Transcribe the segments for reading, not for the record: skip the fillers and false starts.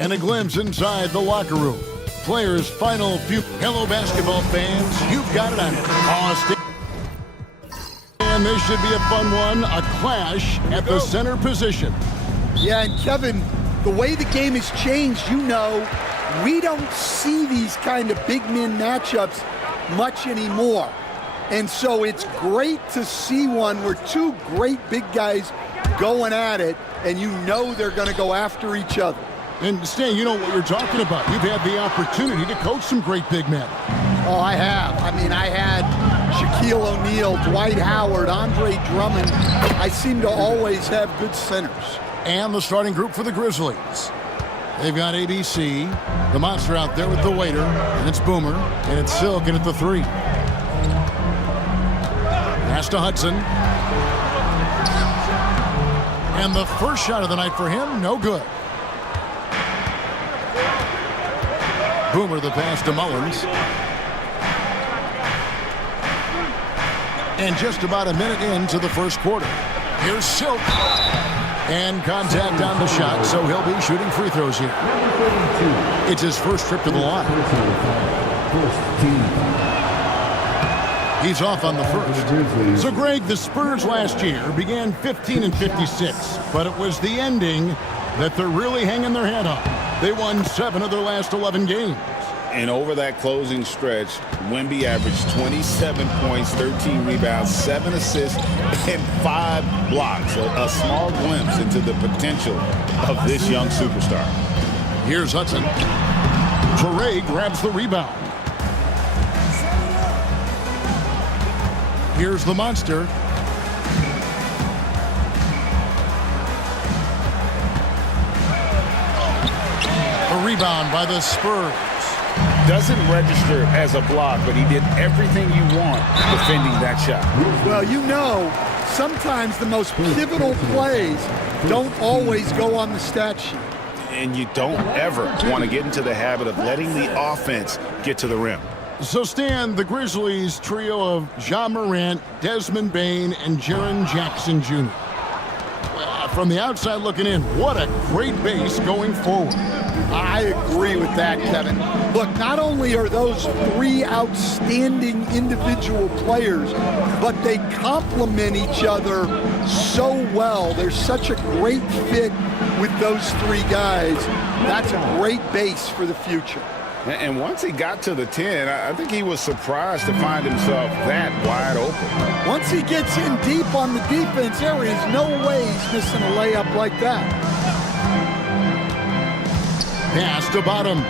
And a glimpse inside the locker room. Players' final few. Hello, basketball fans. You've got it on Austin. And this should be a fun one. A clash at the center position. Yeah, and Kevin, the way the game has changed, we don't see these kind of big men matchups much anymore. And so it's great to see one where two great big guys going at it, and they're going to go after each other. And Stan, you know what you're talking about. You've had the opportunity to coach some great big men. Oh, I have. I had Shaquille O'Neal, Dwight Howard, Andre Drummond. I seem to always have good centers. And the starting group for the Grizzlies. They've got ABC, the monster out there with the waiter, and it's Boomer, and it's Silken at the 3. Pass to Hudson. And the first shot of the night for him, no good. Boomer the pass to Mullins. And just about a minute into the first quarter. Here's Silk. And contact on the shot, so he'll be shooting free throws here. It's his first trip to the line. He's off on the first. So, Greg, the Spurs last year began 15-56, but it was the ending that they're really hanging their head on. They won 7 of their last 11 games. And over that closing stretch, Wemby averaged 27 points, 13 rebounds, 7 assists, and 5 blocks. A small glimpse into the potential of this young superstar. Here's Hudson. Toure grabs the rebound. Here's the monster. A rebound by the Spurs. Doesn't register as a block, but he did everything you want defending that shot. Well, sometimes the most pivotal plays don't always go on the stat sheet. And you don't ever want to get into the habit of letting the offense get to the rim. So, Stan, the Grizzlies trio of Ja Morant, Desmond Bane, and Jaren Jackson Jr. From the outside looking in, what a great base going forward. I agree with that, Kevin. Look, not only are those 3 outstanding individual players, but they complement each other so well. There's such a great fit with those 3 guys. That's a great base for the future. And once he got to the 10, I think he was surprised to find himself that wide open. Once he gets in deep on the defense, there is no way he's missing a layup like that. Pass to Bottoms.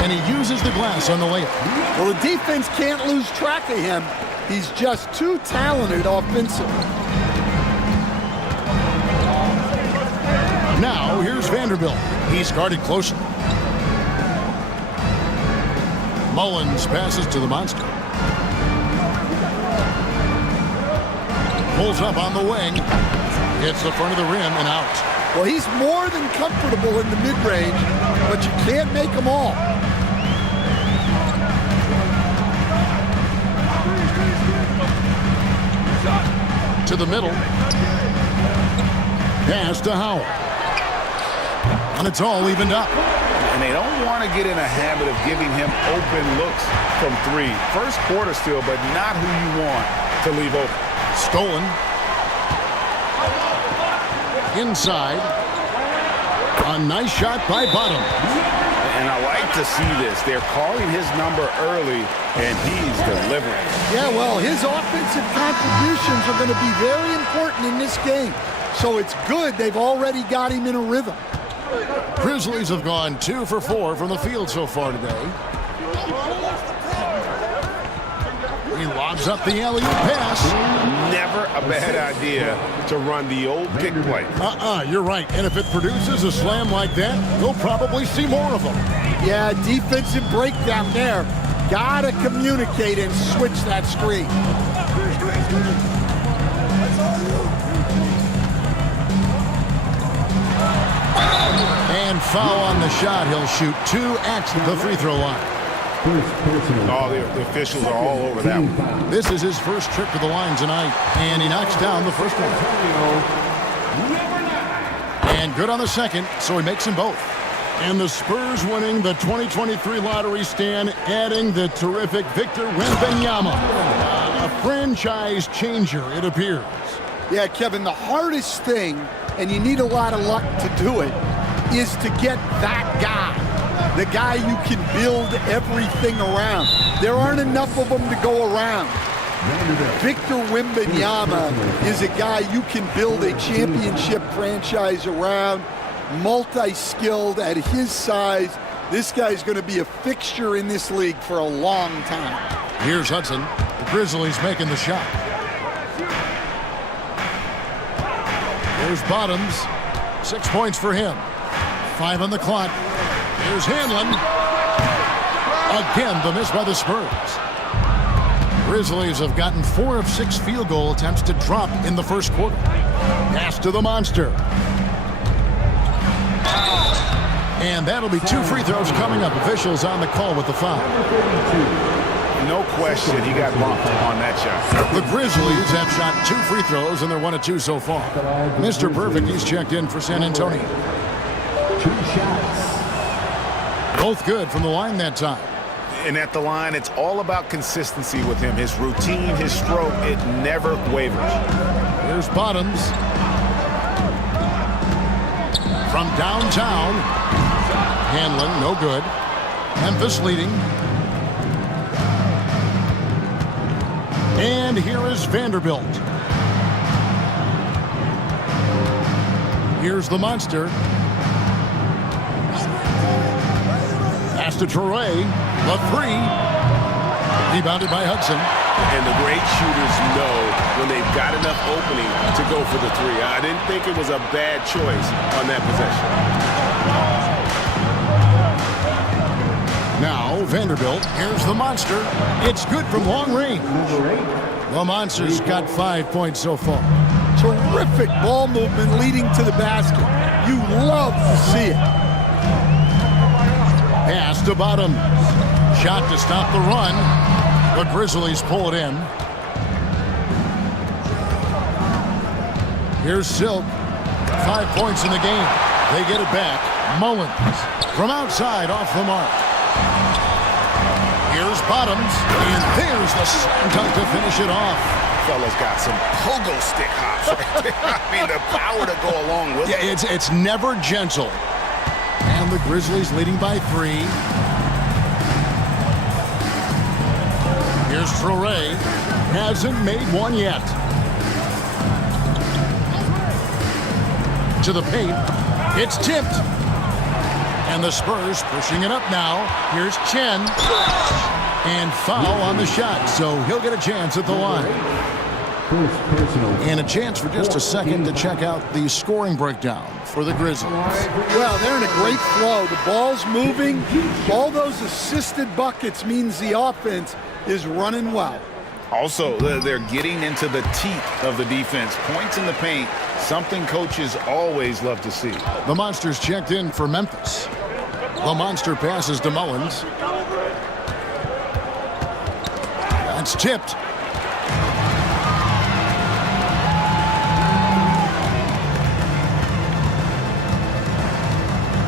And he uses the glass on the layup. Well, the defense can't lose track of him. He's just too talented offensively. Now, here's Vanderbilt. He's guarded closely. Mullins passes to the monster. Pulls up on the wing. Hits the front of the rim and out. Well, he's more than comfortable in the mid-range, but you can't make them all. To the middle. Pass to Howard. And it's all evened up. And they don't want to get in a habit of giving him open looks from 3. First quarter still, but not who you want to leave open. Stolen. Inside. A nice shot by Bottom. And I like to see this. They're calling his number early, and he's delivering. Yeah, well, his offensive contributions are going to be very important in this game. So it's good they've already got him in a rhythm. Grizzlies have gone 2 for 4 from the field so far today. He lobs up the alley-oop pass. Never a bad idea to run the old pick play. You're right. And if it produces a slam like that, you'll probably see more of them. Yeah, defensive breakdown there. Gotta communicate and switch that screen. And foul on the shot. He'll shoot 2 at the free throw line. Oh, the officials are all over that one. This is his first trip to the line tonight, and he knocks down the first one. And good on the second, so he makes them both. And the Spurs winning the 2023 lottery stand, adding the terrific Victor Wembanyama. A franchise changer, it appears. Yeah, Kevin, the hardest thing, and you need a lot of luck to do it, is to get that guy. The guy you can build everything around. There aren't enough of them to go around. Victor Wembanyama is a guy you can build a championship franchise around, multi-skilled at his size. This guy's going to be a fixture in this league for a long time. Here's Hudson. The Grizzlies making the shot. Here's Bottoms. 6 points for him. 5 on the clock. Here's Hanlon. Again, the miss by the Spurs. Grizzlies have gotten 4 of 6 field goal attempts to drop in the first quarter. Pass to the monster. And that'll be 2 free throws coming up. Officials on the call with the foul. No question, he got bumped on that shot. The Grizzlies have shot 2 free throws, and they're 1 of 2 so far. Mr. Perfect, he's checked in for San Antonio. 2 shots. Both good from the line that time. And at the line, it's all about consistency with him. His routine, his stroke, it never wavers. Here's Bottoms. From downtown. Hanlon, no good. Memphis leading. And here is Vanderbilt. Here's the monster. Pass to Traore. The 3. Rebounded by Hudson. And the great shooters know when they've got enough opening to go for the 3. I didn't think it was a bad choice on that possession. Now Vanderbilt. Here's the monster. It's good from long range. The monster's got 5 points so far. Terrific ball movement leading to the basket. You love to see it. Pass to Bottom. Shot to stop the run. The Grizzlies pull it in. Here's Silk. 5 points in the game. They get it back. Mullins from outside off the mark. Here's Bottoms. And there's the slam dunk to finish it off. Fella's got some pogo stick hops right there. I mean, the power to go along with it. Yeah, it's never gentle. And the Grizzlies leading by 3. Here's Traore. Hasn't made one yet. To the paint. It's tipped. And the Spurs pushing it up now. Here's Chen. And foul on the shot, so he'll get a chance at the line. And a chance for just a second to check out the scoring breakdown for the Grizzlies. Well, they're in a great flow. The ball's moving. All those assisted buckets means the offense is running well. Also, they're getting into the teeth of the defense. Points in the paint, something coaches always love to see. The Monsters checked in for Memphis. The monster passes to Mullins. That's tipped.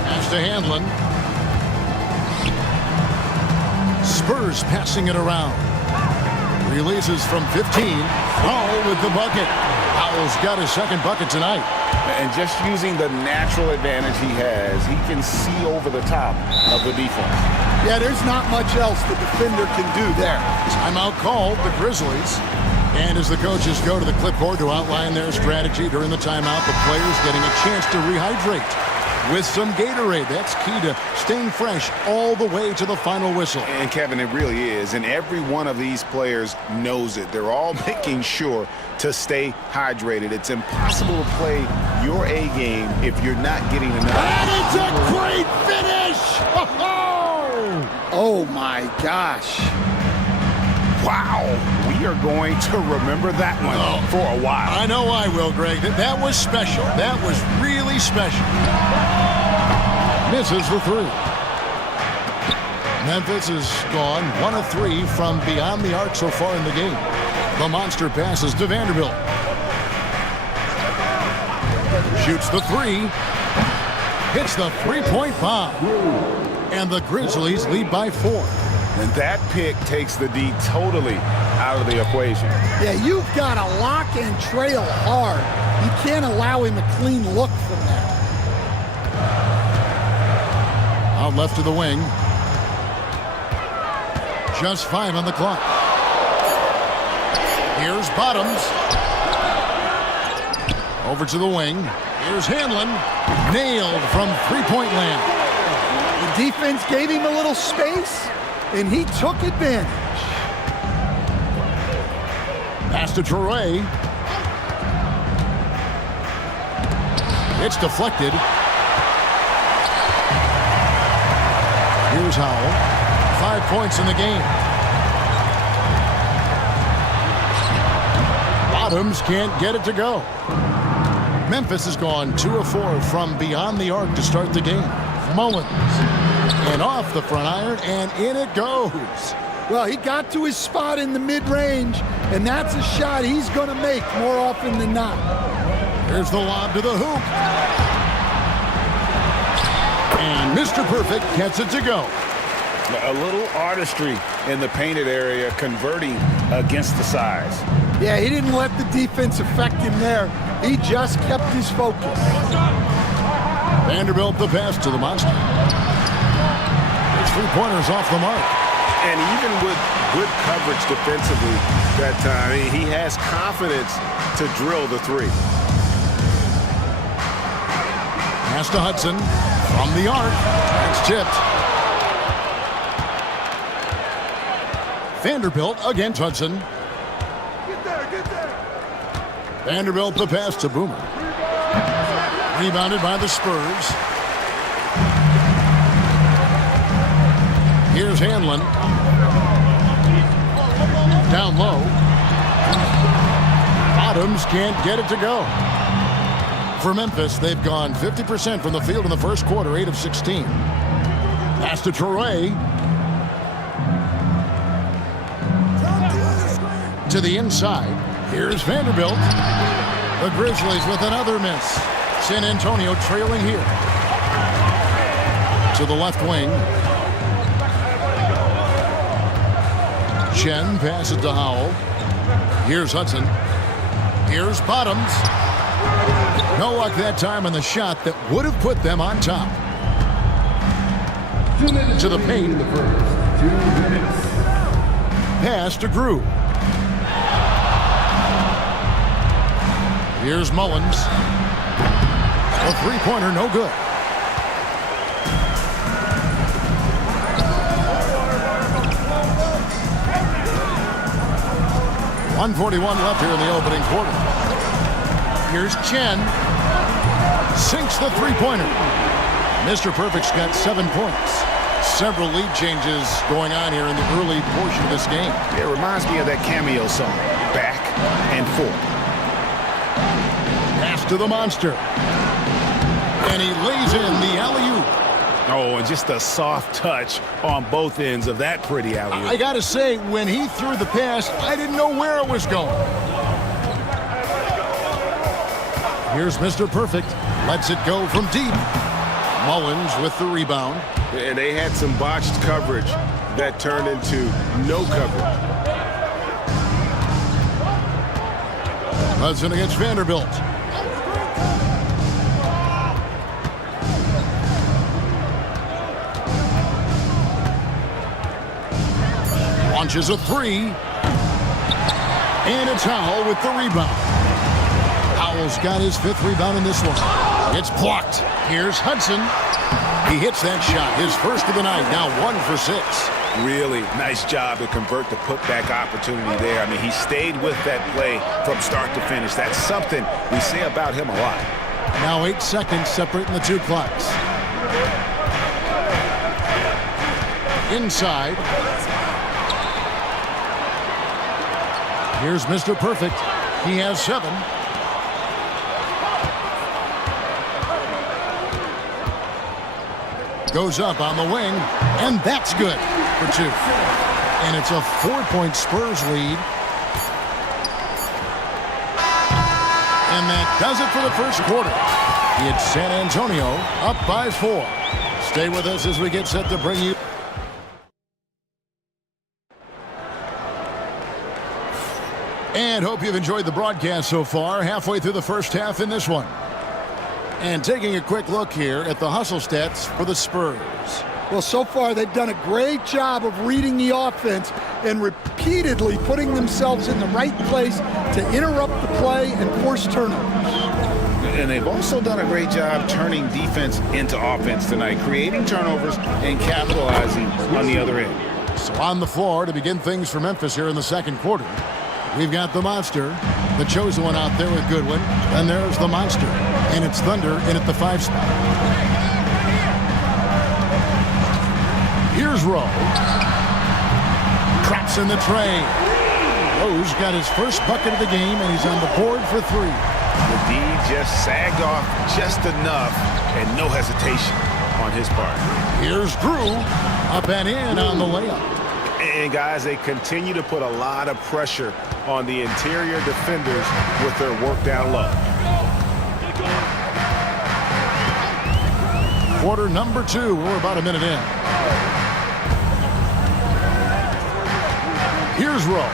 Pass to Hanlon. Spurs passing it around. Releases from 15. Powell with the bucket. Powell's got his second bucket tonight. And just using the natural advantage he has, he can see over the top of the defense. Yeah, there's not much else the defender can do there. Timeout called, the Grizzlies. And as the coaches go to the clipboard to outline their strategy during the timeout, the players getting a chance to rehydrate with some Gatorade. That's key to staying fresh all the way to the final whistle. And Kevin, it really is. And every one of these players knows it. They're all making sure to stay hydrated. It's impossible to play your A game if you're not getting enough. And it's a great finish! Oh my gosh. Wow. We are going to remember that one for a while. I know I will, Greg. That was special. That was really special. Misses the 3. Memphis is gone 1 of 3 from beyond the arc so far in the game. The monster passes to Vanderbilt. Shoots the 3. hits the three-point bomb. And the Grizzlies lead by 4. And that pick takes the D totally out of the equation. Yeah, you've got to lock and trail hard. You can't allow him a clean look from that. Out left to the wing. Just 5 on the clock. Here's Bottoms. Over to the wing. Here's Hanlon. Nailed from three-point land. The defense gave him a little space, and he took advantage. Pass to Traore. It's deflected. Here's Howell. 5 points in the game. Bottoms can't get it to go. Memphis has gone 2 of 4 from beyond the arc to start the game. Mullins. And off the front iron, and in it goes. Well, he got to his spot in the mid-range, and that's a shot he's going to make more often than not. Here's the lob to the hoop. And Mr. Perfect gets it to go. A little artistry in the painted area, converting against the size. Yeah, he didn't let the defense affect him there. He just kept his focus. Vanderbilt the pass to the monster. His three-pointers off the mark. And even with good coverage defensively that time, he has confidence to drill the three. Pass to Hudson from the arc. That's tipped. Vanderbilt against Hudson. Get there. Vanderbilt the pass to Boomer. Rebounded by the Spurs. Here's Hanlon. Down low. Bottoms can't get it to go. For Memphis, they've gone 50% from the field in the first quarter, 8 of 16. Pass to Traore. To the inside. Here's Vanderbilt. The Grizzlies with another miss. San Antonio trailing here. To the left wing. Chen passes to Howell. Here's Hudson. Here's Bottoms. No luck that time on the shot that would have put them on top. 2 minutes to the paint. in the first. 2 minutes. Pass to Grew. Here's Mullins. A three-pointer, no good. .141 left here in the opening quarter. Here's Chen. Sinks the three-pointer. Mr. Perfect's got 7 points. Several lead changes going on here in the early portion of this game. It reminds me of that cameo song, Back and Forth. Pass to the monster. And he lays in the alley-oop. Oh, and just a soft touch on both ends of that pretty alley-oop. I gotta say, when he threw the pass, I didn't know where it was going. Here's Mr. Perfect. Lets it go from deep. Mullins with the rebound. And they had some botched coverage that turned into no coverage. Hudson against Vanderbilt. Launches a three. And it's Howell with the rebound. Howell's got his 5th rebound in this one. It's blocked. Here's Hudson. He hits that shot, his first of the night, now 1 for 6. Really nice job to convert the putback opportunity there. I mean, he stayed with that play from start to finish. That's something we say about him a lot. Now 8 seconds separating the two clocks. Inside. Here's Mr. Perfect. He has 7. Goes up on the wing, and that's good for 2. And it's a 4-point Spurs lead. And that does it for the first quarter. It's San Antonio up by 4. Stay with us as we get set to bring you. And hope you've enjoyed the broadcast so far. Halfway through the first half in this one. And taking a quick look here at the hustle stats for the Spurs. Well, so far they've done a great job of reading the offense and repeatedly putting themselves in the right place to interrupt the play and force turnovers. And they've also done a great job turning defense into offense tonight, creating turnovers and capitalizing on the other end. So on the floor to begin things for Memphis here in the second quarter, we've got the Monster, the chosen one out there with Goodwin, and there's the Monster, and it's Thunder in at the 5 spot. Here's Rowe. Drops in the tray. Rowe's got his first bucket of the game, and he's on the board for 3. The D just sagged off just enough, and no hesitation on his part. Here's Drew, up and in on the layup. And guys, they continue to put a lot of pressure on the interior defenders with their work down low. Quarter number 2. We're about a minute in. Here's Rowe.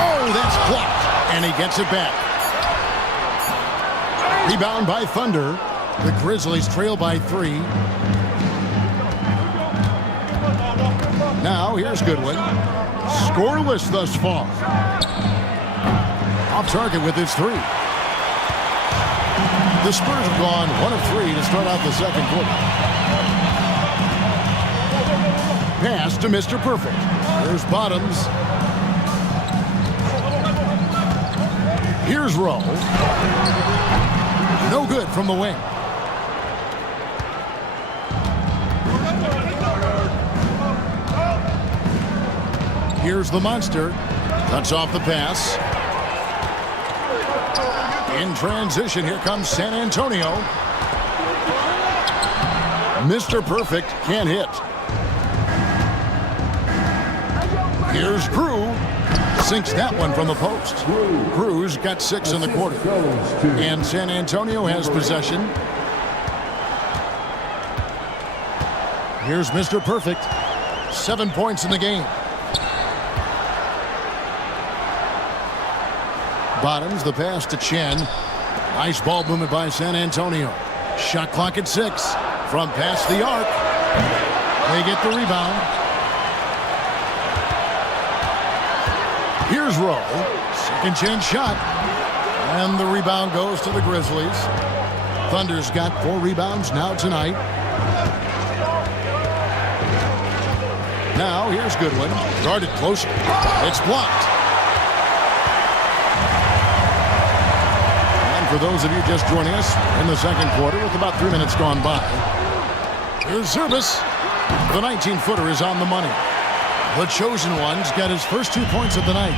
Oh, that's blocked. And he gets it back. Rebound by Thunder. The Grizzlies trail by 3. Now, here's Goodwin. Scoreless thus far. Off target with his 3. The Spurs have gone 1 of 3 to start out the second quarter. Pass to Mr. Perfect. There's Bottoms. Here's Rowe. No good from the wing. Here's the Monster. Cuts off the pass. In transition, here comes San Antonio. Mr. Perfect can't hit. Here's Drew. Sinks that one from the post. Drew's got 6 in the quarter. And San Antonio has possession. Here's Mr. Perfect. 7 points in the game. Bottoms, the pass to Chen. Nice ball movement by San Antonio. Shot clock at 6. From past the arc. They get the rebound. Here's Rowe. Second chance shot. And the rebound goes to the Grizzlies. Thunder's got 4 rebounds now tonight. Now here's Goodwin. Guarded closer. It's blocked. For those of you just joining us in the second quarter with about 3 minutes gone by. Here's service. The 19-footer is on the money. The chosen one's got his first 2 points of the night.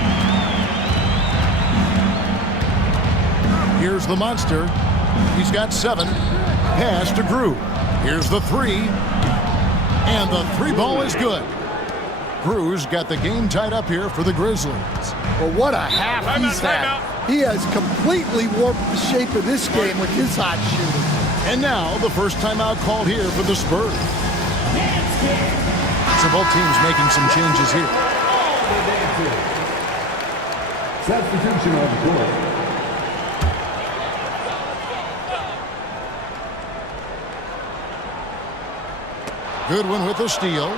Here's the Monster. He's got 7. Pass to Drew. Here's the 3. And the 3 ball is good. Drew's got the game tied up here for the Grizzlies. Well, what a half he's had. He has completely warped the shape of this game with his hot shooting. And now the first timeout called here for the Spurs. So both teams making some changes here. Substitution on the court. Goodwin with the steal.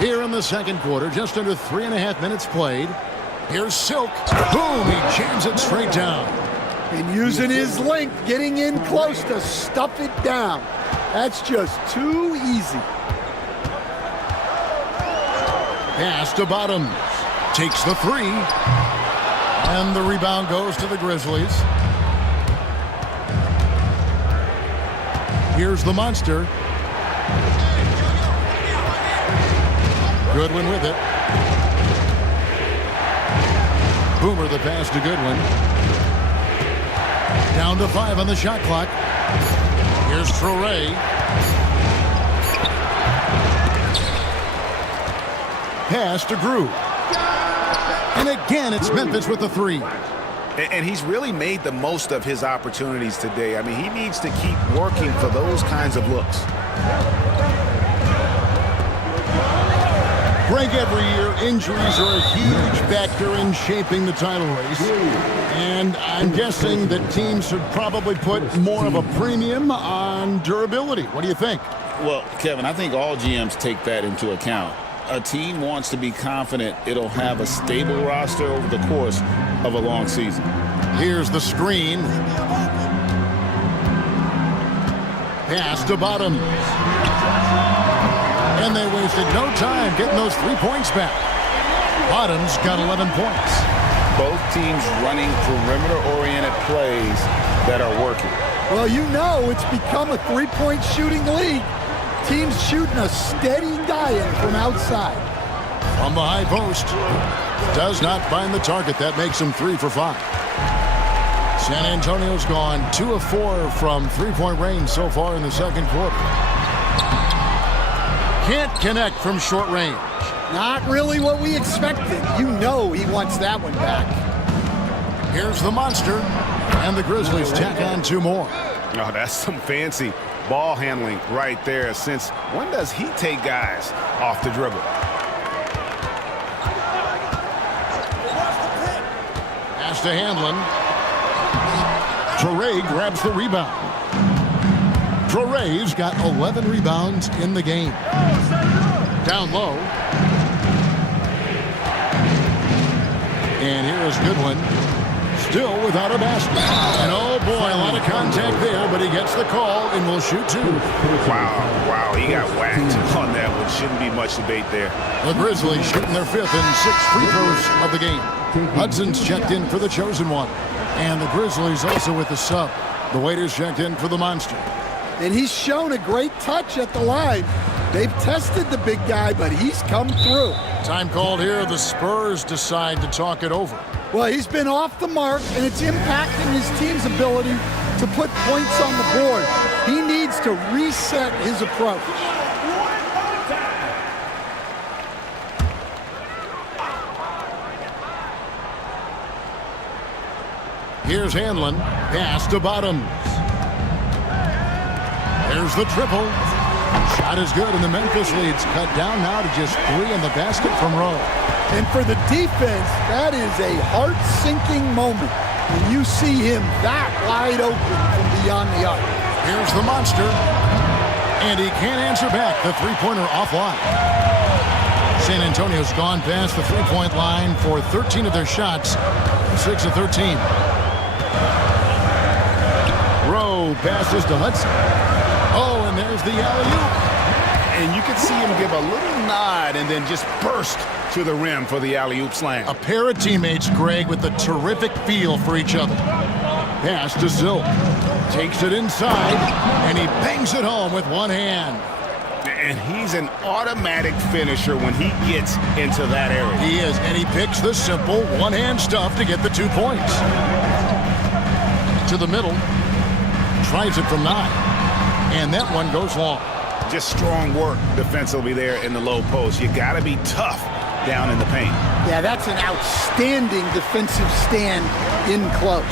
Here in the second quarter, just under 3.5 minutes played. Here's Silk. Boom, he jams it straight down. And using his length, getting in close to stuff it down. That's just too easy. Pass to Bottoms. Takes the 3. And the rebound goes to the Grizzlies. Here's the Monster. Goodwin with it. Boomer the pass to Goodwin. Down to 5 on the shot clock. Here's Traore. Pass to Drew. And again, it's Memphis with the three. And he's really made the most of his opportunities today. I mean, he needs to keep working for those kinds of looks. Greg, every year, injuries are a huge factor in shaping the title race. And I'm guessing that teams should probably put more of a premium on durability. What do you think? Well, Kevin, I think all GMs take that into account. A team wants to be confident it'll have a stable roster over the course of a long season. Here's the screen. Pass to Bottoms. And they wasted no time getting those 3 points back. Bottoms got 11 points. Both teams running perimeter-oriented plays that are working. Well, you know it's become a three-point shooting league. Teams shooting a steady diet from outside. From the high post. Does not find the target. That makes him 3 for 5. San Antonio's gone 2 of 4 from three-point range so far in the second quarter. Can't connect from short range. Not really what we expected. You know he wants that one back. Here's the monster. And the Grizzlies tack on 2 more. Oh, that's some fancy ball handling right there. Since when does he take guys off the dribble? Pass to Handlin. Traore grabs the rebound. Traore's got 11 rebounds in the game. Down low. And here is Goodwin. Still without a basket. And oh boy, a lot of contact there, but he gets the call and will shoot 2. Wow, he got whacked on that one. Shouldn't be much debate there. The Grizzlies shooting their 5th and 6th free throws of the game. Hudson's checked in for the chosen one. And the Grizzlies also with the sub. The waiters checked in for the monster. And he's shown a great touch at the line. They've tested the big guy, but he's come through. Time called here. The Spurs decide to talk it over. Well, he's been off the mark, and it's impacting his team's ability to put points on the board. He needs to reset his approach. Here's Handlin. Pass to Bottoms. There's the triple. Shot is good, and the Memphis lead's cut down now to just 3 in the basket from Rowe. And for the defense, that is a heart-sinking moment when you see him that wide open from beyond the arc. Here's the monster. And he can't answer back. The three-pointer offline. San Antonio's gone past the three-point line for 13 of their shots. 6 of 13. Rowe passes to Hudson. Oh, and there's the alley-oop. And you can see him give a little nod and then just burst to the rim for the alley-oop slam. A pair of teammates, Greg, with a terrific feel for each other. Pass to Silk. Takes it inside, and he bangs it home with one hand. And he's an automatic finisher when he gets into that area. He is, and he picks the simple one-hand stuff to get the 2 points. To the middle. Tries it from 9. And that one goes long. Just strong work defensively there in the low post. You got to be tough down in the paint. Yeah, that's an outstanding defensive stand in close.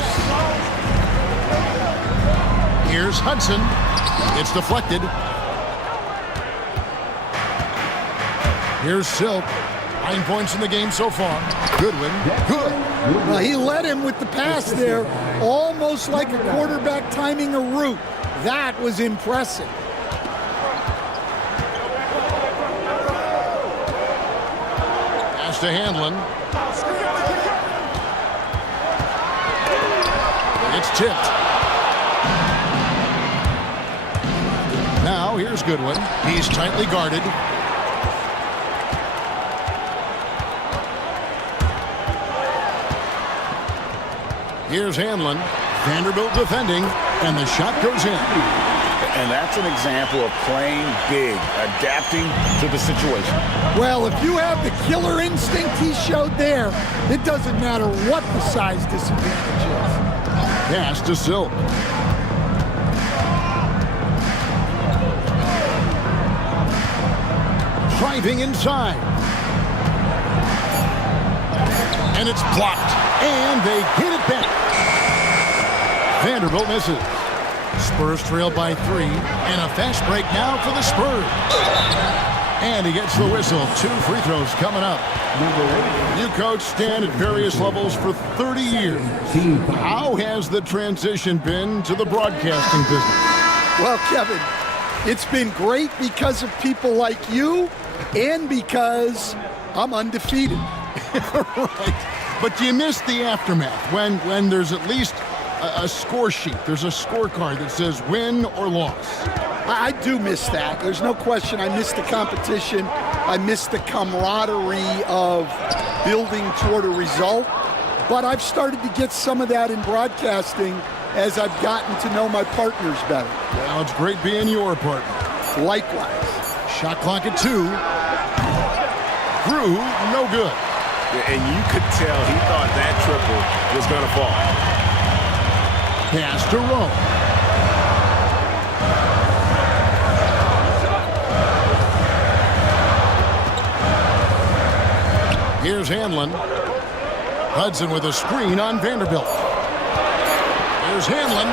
Here's Hudson. It's deflected. Here's Silk. 9 points in the game so far. Goodwin. Good. Well, he led him with the pass there, almost like a quarterback timing a route. That was impressive. Pass to Handlin. It's tipped. Now here's Goodwin. He's tightly guarded. Here's Handlin. Vanderbilt defending, and the shot goes in. And that's an example of playing big, adapting to the situation. Well, if you have the killer instinct he showed there, it doesn't matter what the size disadvantage is. Pass to Silk. Driving inside. And it's blocked. And they get it back. Vanderbilt misses. Spurs trail by 3. And a fast break now for the Spurs. And he gets the whistle. 2 free throws coming up. You coach Stan at various levels for 30 years. How has the transition been to the broadcasting business? Well, Kevin, it's been great because of people like you and because I'm undefeated. Right. But do you miss the aftermath when there's at least a score sheet? There's a scorecard that says win or loss. I do miss that. There's no question. I miss the competition. I miss the camaraderie of building toward a result. But I've started to get some of that in broadcasting as I've gotten to know my partners better. Well, it's great being your partner. Likewise. Shot clock at 2. Drew, no good. And you could tell he thought that triple was going to fall. Pass to Rome. Here's Hanlon. Hudson with a screen on Vanderbilt. Here's Hanlon.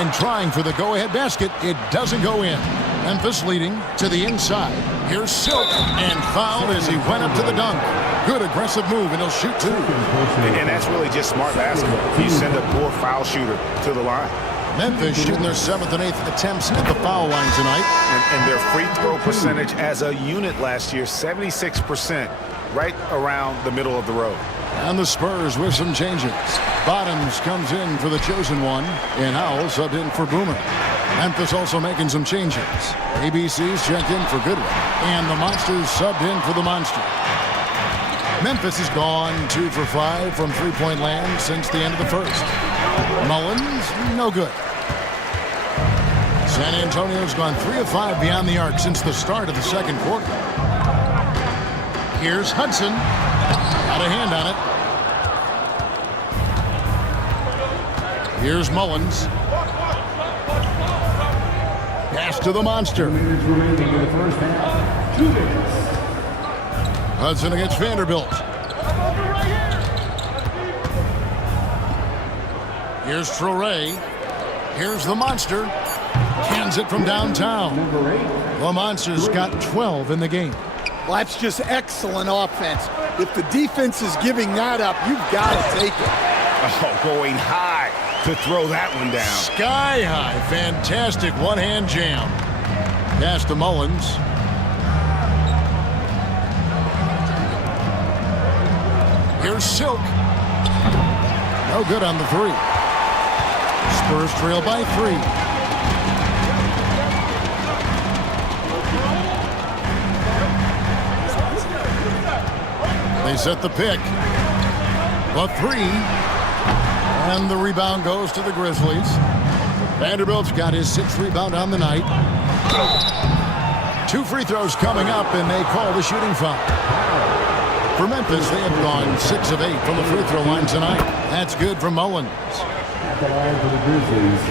And trying for the go-ahead basket. It doesn't go in. Memphis leading to the inside. Here's Silk. And fouled as he went up to the dunk. Good aggressive move, and he'll shoot 2. And that's really just smart basketball. You send a poor foul shooter to the line. Memphis shooting their 7th and 8th attempts at the foul line tonight. And their free throw percentage as a unit last year, 76%. Right around the middle of the road. And the Spurs with some changes. Bottoms comes in for the chosen one, and Howell subbed in for Boomer. Memphis also making some changes. ABC's checked in for Goodwin, and the Monsters subbed in for the Monster. Memphis has gone 2 for 5 from three-point land since the end of the first. Mullins, no good. San Antonio's gone 3 of 5 beyond the arc since the start of the second quarter. Here's Hudson. Got a hand on it. Here's Mullins. Pass to the Monster. 2 minutes remaining in the first half. 2 minutes. Hudson against Vanderbilt. Here's Traoré. Here's the Monster. Cans it from downtown. The Monster's got 12 in the game. Well, that's just excellent offense. If the defense is giving that up, you've got to take it. Oh, going high to throw that one down. Sky high. Fantastic one-hand jam. Pass to Mullins. Here's Silk. No good on the 3. Spurs trail by 3. They set the pick. The 3. And the rebound goes to the Grizzlies. Vanderbilt's got his 6th rebound on the night. 2 free throws coming up, and they call the shooting foul. For Memphis, they have gone 6 of 8 from the free throw line tonight. That's good for Mullins. At the line for the Grizzlies.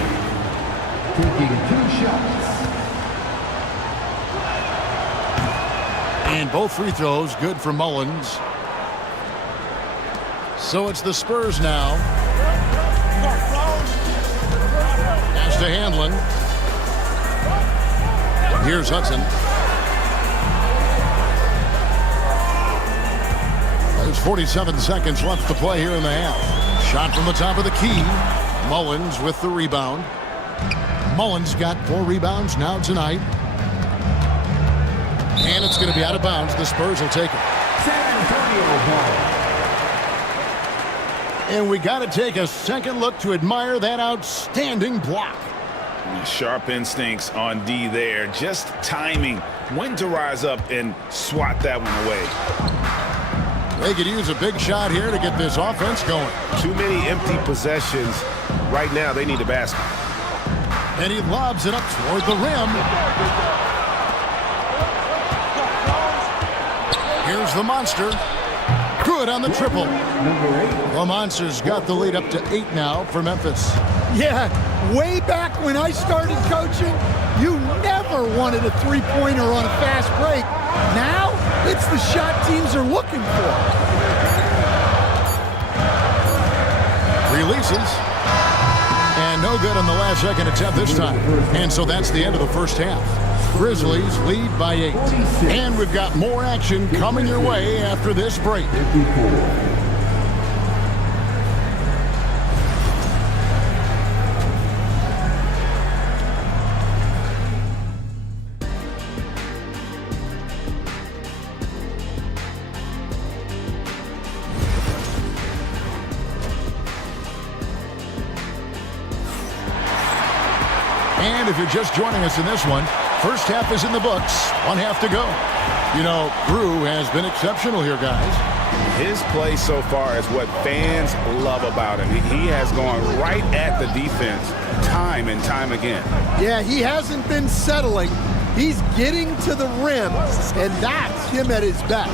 Taking 2 shots. And both free throws good for Mullins. So it's the Spurs now. Pass to Hanlon. Here's Hudson. There's 47 seconds left to play here in the half. Shot from the top of the key. Mullins with the rebound. Mullins got 4 rebounds now tonight. And it's going to be out of bounds. The Spurs will take it. San Antonio ball. And we got to take a second look to admire that outstanding block. Sharp instincts on D there. Just timing when to rise up and swat that one away. They could use a big shot here to get this offense going. Too many empty possessions. Right now, they need a basket. And he lobs it up toward the rim. Here's the Monster. Good on the triple. The Monsters got the lead up to 8 now for Memphis. Yeah, way back when I started coaching, you never wanted a three-pointer on a fast break. Now, it's the shot teams are looking for. Releases. And no good on the last second attempt this time. And so that's the end of the first half. Grizzlies lead by 8. And we've got more action coming your way after this break. And if you're just joining us in this one, first half is in the books. 1 half to go. You know, Brew has been exceptional here, guys. His play so far is what fans love about him. He has gone right at the defense time and time again. Yeah, he hasn't been settling. He's getting to the rim, and that's him at his best.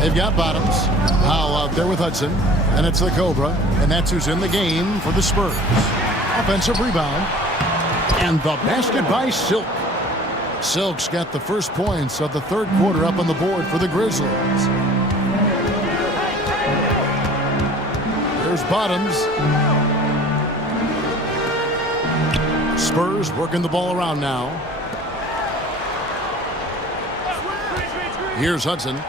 They've got Bottoms. Howell out there with Hudson. And it's the Cobra. And that's who's in the game for the Spurs. Offensive rebound. And the basket by Silk. Silk's got the first points of the third quarter up on the board for the Grizzlies. There's Bottoms. Spurs working the ball around now. Here's Hudson.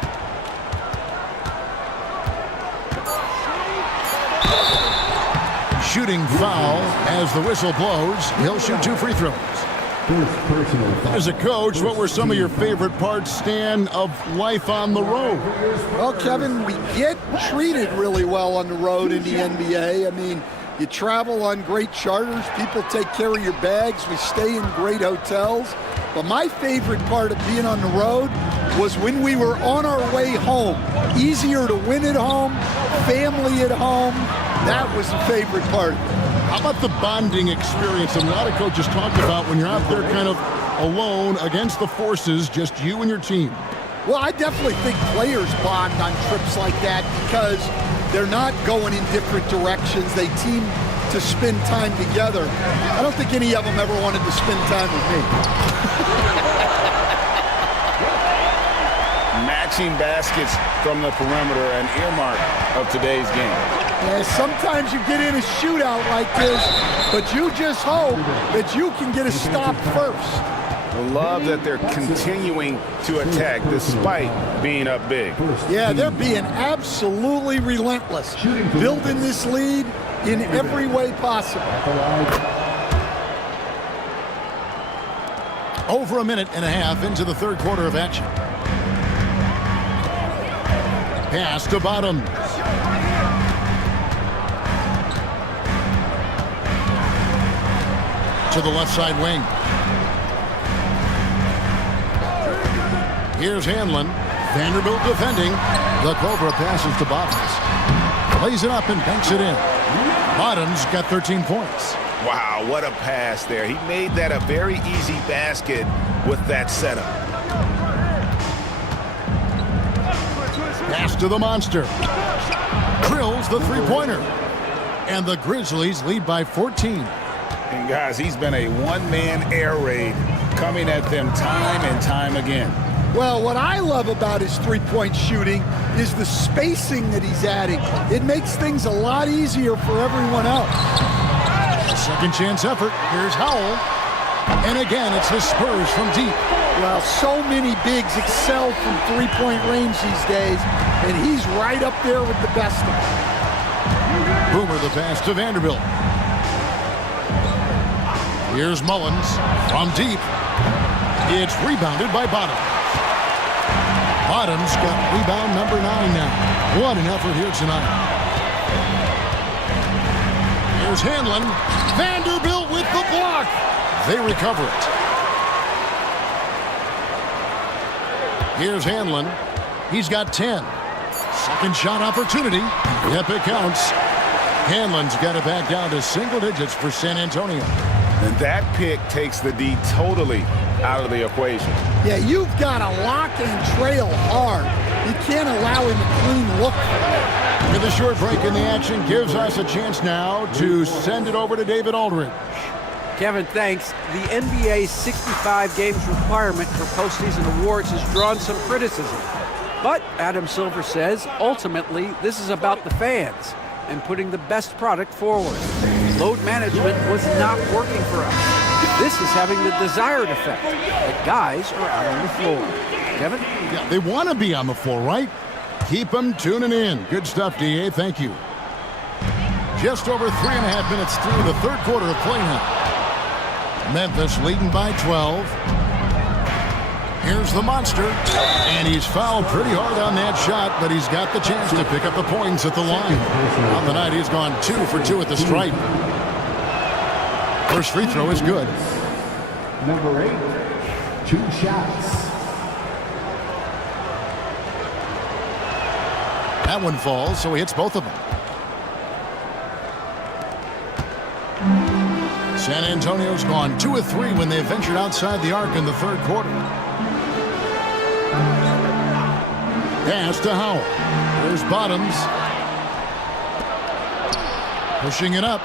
Shooting foul as the whistle blows. He'll shoot 2 free throws. As a coach, what were some of your favorite parts, Stan, of life on the road? Well, Kevin, we get treated really well on the road in the NBA. I mean, you travel on great charters. People take care of your bags. We stay in great hotels. But my favorite part of being on the road was when we were on our way home. Easier to win at home, family at home. That was the favorite part. How about the bonding experience that a lot of coaches talk about when you're out there kind of alone against the forces, just you and your team? Well, I definitely think players bond on trips like that because they're not going in different directions. They team to spend time together. I don't think any of them ever wanted to spend time with me. Matching baskets from the perimeter, an earmark of today's game. Yeah, sometimes you get in a shootout like this, but you just hope that you can get a stop first. I love that they're continuing to attack despite being up big. Yeah, they're being absolutely relentless, building this lead in every way possible. Over a minute and a half into the third quarter of action. Pass to Bottoms. To the left side wing. Here's Hanlon. Vanderbilt defending. The Cobra passes to Bottoms. Lays it up and banks it in. Bottoms got 13 points. Wow, what a pass there. He made that a very easy basket with that setup. Pass to the monster. Drills the three-pointer. And the Grizzlies lead by 14. And guys, he's been a one-man air raid coming at them time and time again. Well, what I love about his three-point shooting is the spacing that he's adding. It makes things a lot easier for everyone else. Second chance effort. Here's Howell. And again, it's the Spurs from deep. Well, so many bigs excel from three-point range these days, and he's right up there with the best of them. Boomer the pass to Vanderbilt. Here's Mullins from deep. It's rebounded by Bottoms. Bottoms got rebound number 9 now. What an effort here tonight. Here's Hanlon. Vanderbilt with the block. They recover it. Here's Hanlon. He's got 10. Second shot opportunity. Yep, it counts. Hanlon's got it back down to single digits for San Antonio. And that pick takes the D totally out of the equation. Yeah, you've got to lock and trail hard. You can't allow him a clean look. And the short break in the action gives us a chance now to send it over to David Aldridge. Kevin, thanks. The NBA's 65 games requirement for postseason awards has drawn some criticism. But Adam Silver says, ultimately, this is about the fans. and putting the best product forward. Load management was not working for us. This is having the desired effect. The guys are out on the floor. Kevin? Yeah, they want to be on the floor, right? Keep them tuning in. Good stuff, DA. Thank you. Just over 3.5 minutes through the third quarter of play now. Memphis leading by 12. Here's the monster, and he's fouled pretty hard on that shot, but he's got the chance to pick up the points at the line. On the night, he's gone 2 for 2 at the stripe. First free throw is good. Number 8, 2 shots. That one falls, so he hits both of them. San Antonio's gone 2 of 3 when they ventured outside the arc in the third quarter. Pass to Howell. There's Bottoms. Pushing it up.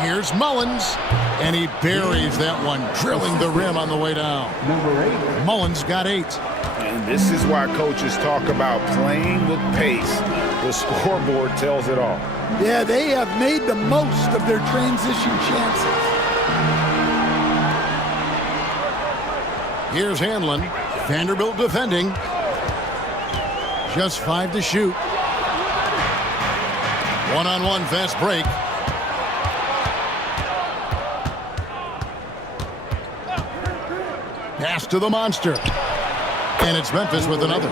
Here's Mullins. And he buries that one, drilling the rim on the way down. Number 8. Mullins got 8. And this is why coaches talk about playing with pace. The scoreboard tells it all. Yeah, they have made the most of their transition chances. Here's Hanlon. Vanderbilt defending. Just 5 to shoot. One-on-one fast break. Pass to the monster. And it's Memphis with another.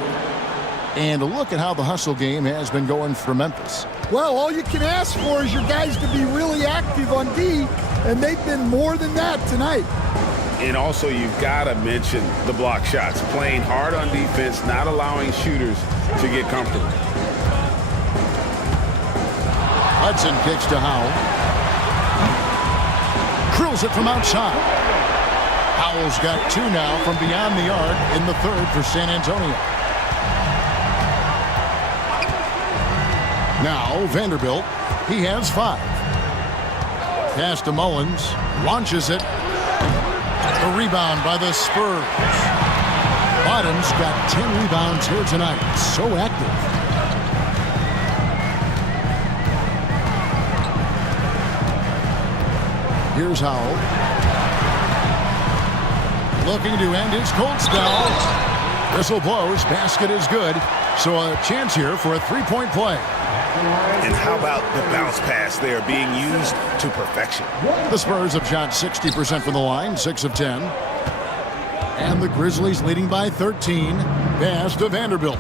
And look at how the hustle game has been going for Memphis. Well, all you can ask for is your guys to be really active on D, and they've been more than that tonight. And also, you've got to mention the block shots. Playing hard on defense, not allowing shooters to get comfortable. Hudson kicks to Howell. Drills it from outside. Howell's got 2 now from beyond the arc in the third for San Antonio. Now Vanderbilt, he has 5. Pass to Mullins, launches it. The rebound by the Spurs. Bottoms got 10 rebounds here tonight. So active. Here's Howell. Looking to end his cold spell. Whistle blows. Basket is good. So a chance here for a 3-point play. And how about the bounce pass there being used to perfection? The Spurs have shot 60% from the line, 6 of 10. And the Grizzlies leading by 13. Pass to Vanderbilt.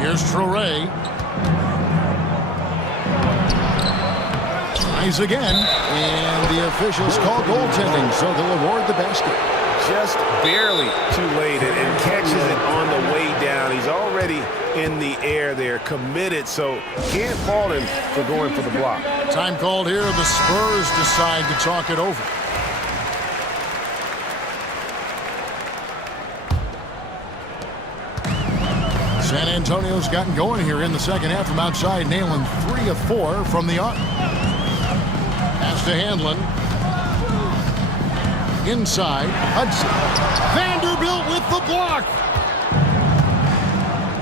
Here's Traore. Tries again. And the officials call goaltending, so they'll award the basket. Just barely too late and catches it on the way down. He's already in the air there, committed, so can't fault him for going for the block. Time called here. The Spurs decide to talk it over. San Antonio's gotten going here in the second half from outside, nailing 3 of 4 from the arc. Pass to Hanlon. Inside, Hudson. Vanderbilt with the block.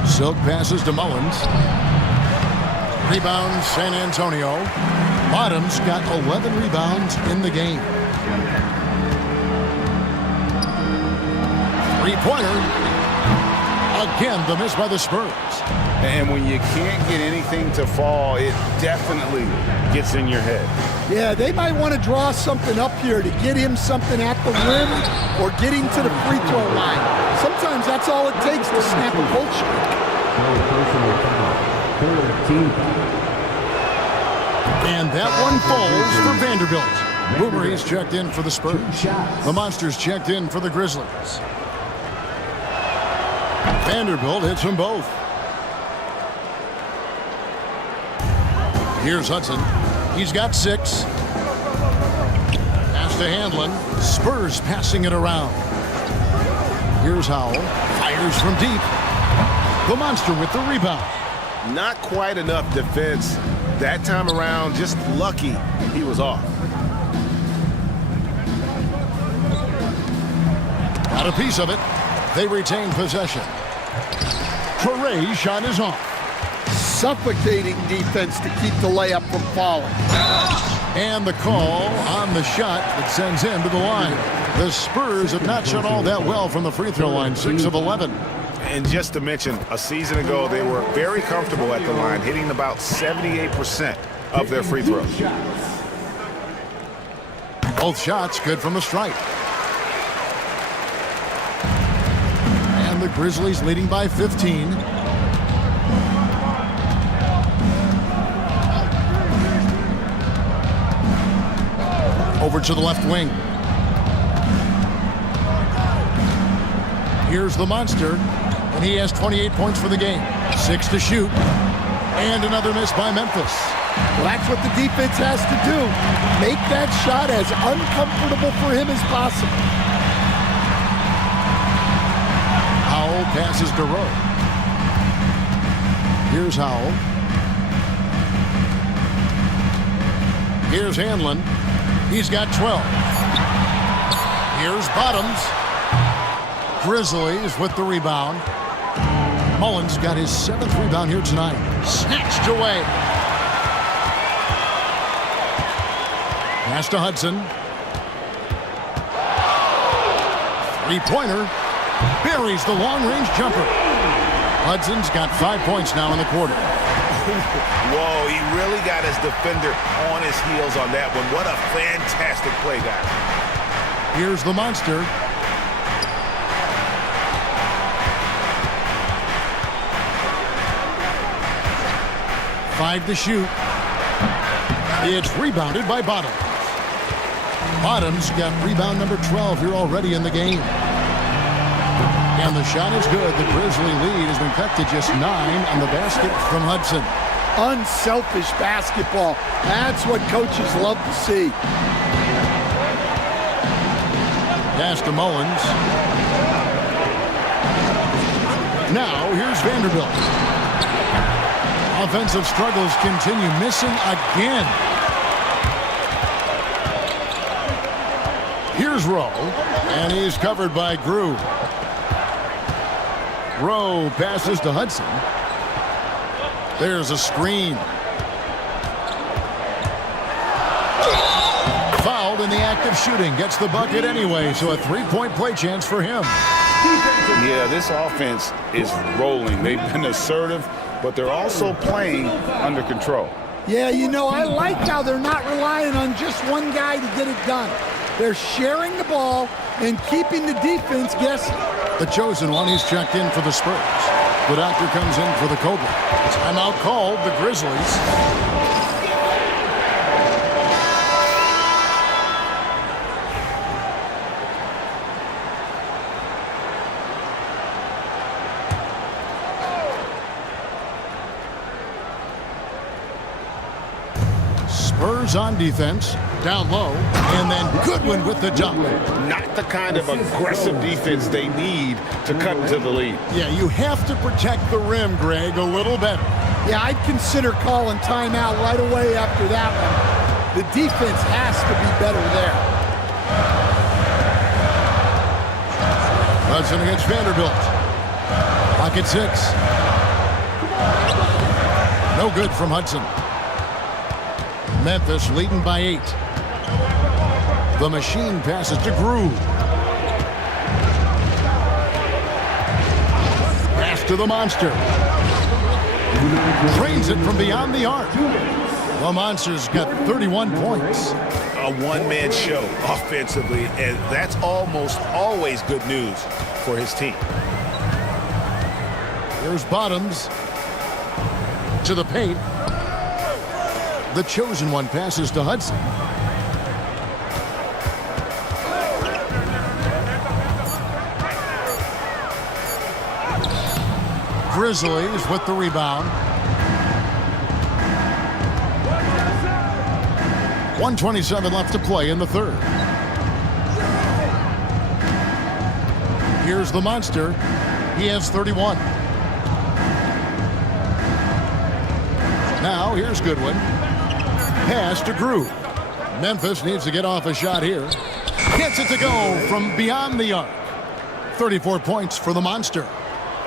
Silk passes to Mullins. Rebound, San Antonio. Bottoms got 11 rebounds in the game. 3-pointer. Again, the miss by the Spurs. And when you can't get anything to fall, it definitely gets in your head. Yeah, they might want to draw something up here to get him something at the rim or get him to the free throw line. Sometimes that's all it takes to snap a cold streak. And that one falls for Vanderbilt. Boomer, he's checked in for the Spurs. The Monsters checked in for the Grizzlies. Vanderbilt hits them both. Here's Hudson. He's got 6. Pass to Hanlon. Spurs passing it around. Here's Howell. Fires from deep. The Monster with the rebound. Not quite enough defense that time around. Just lucky he was off. Got a piece of it. They retain possession. Traore's shot is off. suffocating defense to keep the layup from falling. And the call on the shot that sends him to the line. The Spurs have not shot all that well from the free throw line, 6 of 11. And just to mention, a season ago, they were very comfortable at the line, hitting about 78% of their free throws. Both shots good from the stripe. And the Grizzlies leading by 15. Over to the left wing. Here's the monster, and he has 28 points for the game. 6 to shoot. And another miss by Memphis. Well, that's what the defense has to do. Make that shot as uncomfortable for him as possible. Howell passes to Rowe. Here's Howell. Here's Hanlon. He's got 12. Here's Bottoms. Grizzlies with the rebound. Mullins got his 7th rebound here tonight. Snatched away. Pass to Hudson. Three-pointer. Buries the long-range jumper. Hudson's got 5 points now in the quarter. Whoa, he really got his defender on his heels on that one. What a fantastic play, guys. Here's the monster. Five to shoot. It's rebounded by Bottoms. Bottoms got rebound number 12 here already in the game. And the shot is good. The Grizzly lead has been cut to just 9 on the basket from Hudson. Unselfish basketball. That's what coaches love to see. Pass to Mullins. Now here's Vanderbilt. Offensive struggles continue. Missing again. Here's Rowe. And he's covered by Grew. Rowe passes to Hudson. There's a screen. Fouled in the act of shooting. Gets the bucket anyway, so a three-point play chance for him. Yeah, this offense is rolling. They've been assertive, but they're also playing under control. Yeah, you know, I like how they're not relying on just one guy to get it done. They're sharing the ball and keeping the defense guessing. The chosen one, he's checked in for the Spurs. The doctor comes in for the Cobra. Timeout called, the Grizzlies. Spurs on defense, down low, and then Goodwin with the dunk. Not the kind of aggressive defense they need to cut into the lead. Yeah, you have to protect the rim, Greg, a little better. Yeah, I'd consider calling timeout right away after that one. The defense has to be better there. Hudson against Vanderbilt. Pocket 6. No good from Hudson. Memphis leading by 8. The machine passes to Grew. Pass to the monster. Drains it from beyond the arc. The monster's got 31 points. A one-man show offensively, and that's almost always good news for his team. Here's Bottoms to the paint. The chosen one passes to Hudson. Grizzlies with the rebound. 1:27 left to play in the third. Here's the monster. He has 31. Now here's Goodwin. Pass to Grew. Memphis needs to get off a shot here. Gets it to go from beyond the arc. 34 points for the monster.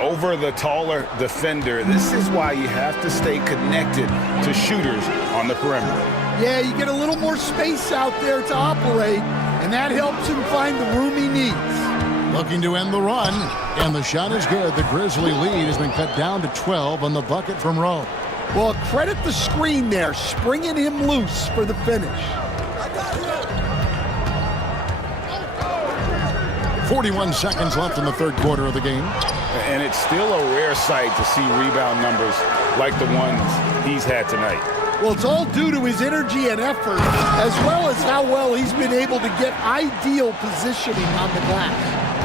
over the taller defender. This is why you have to stay connected to shooters on the perimeter. Yeah, you get a little more space out there to operate, and that helps him find the room he needs. Looking to end the run, and the shot is good. The Grizzly lead has been cut down to 12 on the bucket from Rowe. Well, credit the screen there, springing him loose for the finish. 41 seconds left in the third quarter of the game. And it's still a rare sight to see rebound numbers like the ones he's had tonight. Well, it's all due to his energy and effort, as well as how well he's been able to get ideal positioning on the glass.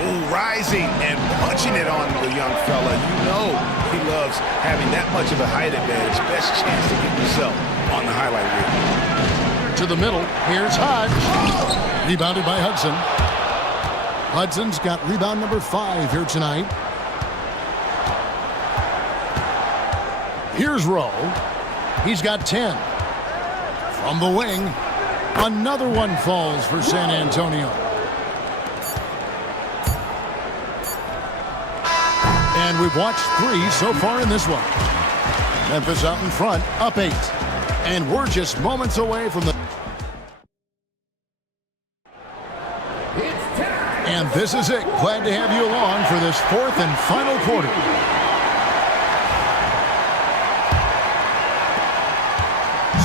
Ooh, rising and punching it on the young fella. You know he loves having that much of a height advantage. Best chance to get yourself on the highlight reel. To the middle, here's Hodge. Rebounded by Hudson. Hudson's got rebound number 5 here tonight. Here's Rowe. He's got 10. From the wing, another one falls for San Antonio. And we've watched 3 so far in this one. Memphis out in front, up 8. And we're just moments away from the... And this is it. Glad to have you along for this 4th and final quarter.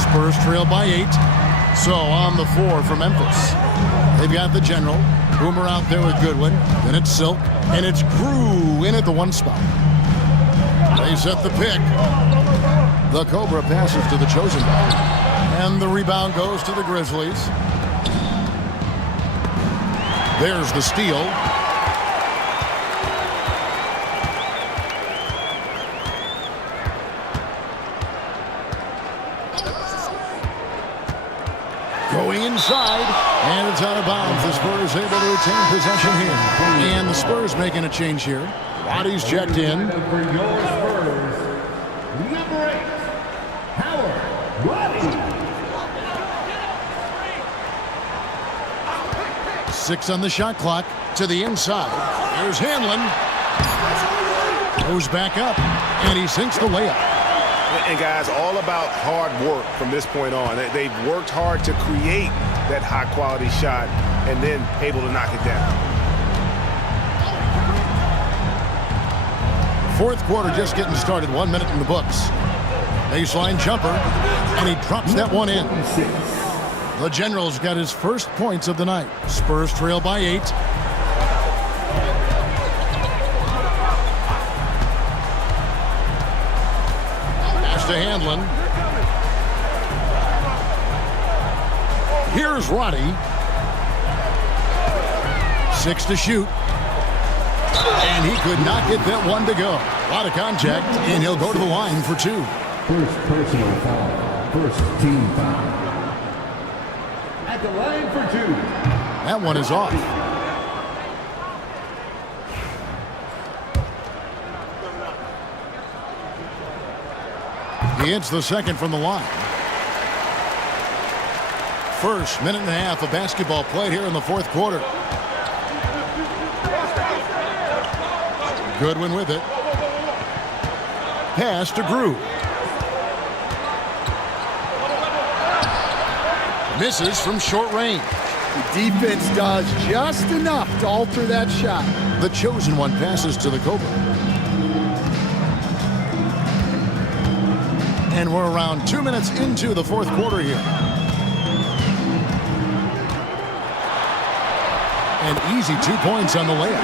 Spurs trail by 8. So on the 4 for Memphis. They've got the general. Boomer out there with Goodwin. Then it's Silk. And it's Grew in at the 1 spot. They set the pick. The Cobra passes to the chosen one. And the rebound goes to the Grizzlies. There's the steal. Going inside, and it's out of bounds. The Spurs able to retain possession here. And the Spurs making a change here. Roddy's checked in. For your Spurs, number 8, Howard Roddy. 6 on the shot clock. To the inside. Here's Hanlon. Goes back up, and he sinks the layup. And guys, all about hard work from this point on. They've worked hard to create that high-quality shot and then able to knock it down. 4th quarter just getting started. 1 minute in the books. Baseline jumper, and he drops that one in. The General's got his first points of the night. Spurs trail by 8. Pass to Hanlon. Here's Roddy. 6 to shoot. And he could not get that one to go. A lot of contact, and he'll go to the line for 2. First personal foul. First team foul. At the line for 2. That one is off. He hits the second from the line. First minute and a half of basketball played here in the 4th quarter. Goodwin with it. Pass to Grew. Misses from short range. The defense does just enough to alter that shot. The chosen one passes to the Cobra. And we're around 2 minutes into the 4th quarter here. And easy 2 points on the layup.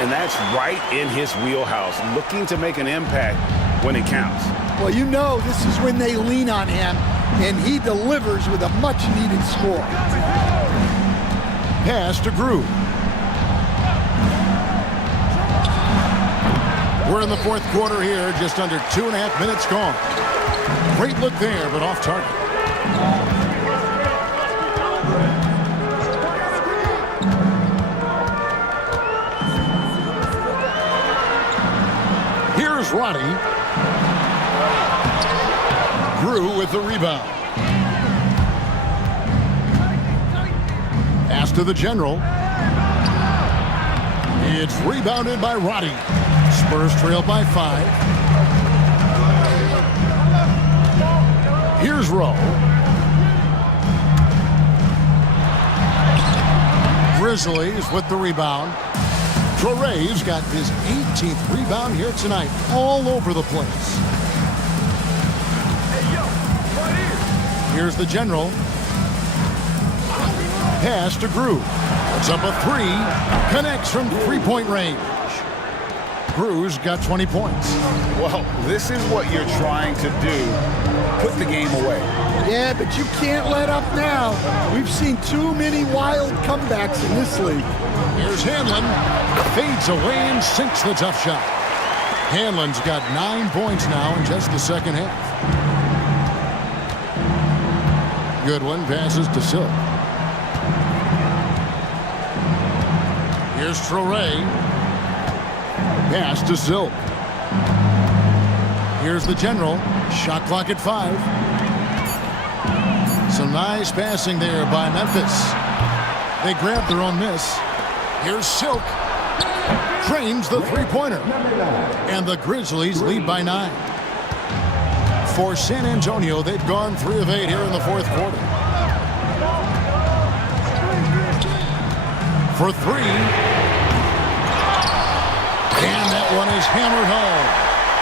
And that's right in his wheelhouse, looking to make an impact when it counts. Well, you know this is when they lean on him, and he delivers with a much-needed score. Pass to Grew. We're in the 4th quarter here, just under 2.5 minutes gone. Great look there, but off target. Here's Roddy. Grew with the rebound. Pass to the general. It's rebounded by Roddy. Spurs trail by 5. Here's Rowe. Grizzlies with the rebound. Touré's got his 18th rebound here tonight, all over the place. Here's the general. Pass to Grew. Puts up a 3. Connects from three-point range. Grew's got 20 points. Well, this is what you're trying to do. Put the game away. Yeah, but you can't let up now. We've seen too many wild comebacks in this league. Here's Hanlon. Fades away and sinks the tough shot. Hanlon's got 9 points now in just the second half. Goodwin passes to Silk. Here's Touré. Pass to Silk. Here's the general. Shot clock at 5. Some nice passing there by Memphis. They grab their own miss. Here's Silk. Frames the three-pointer. And the Grizzlies lead by 9. For San Antonio, they've gone 3 of 8 here in the fourth quarter. For 3. And that one is hammered home.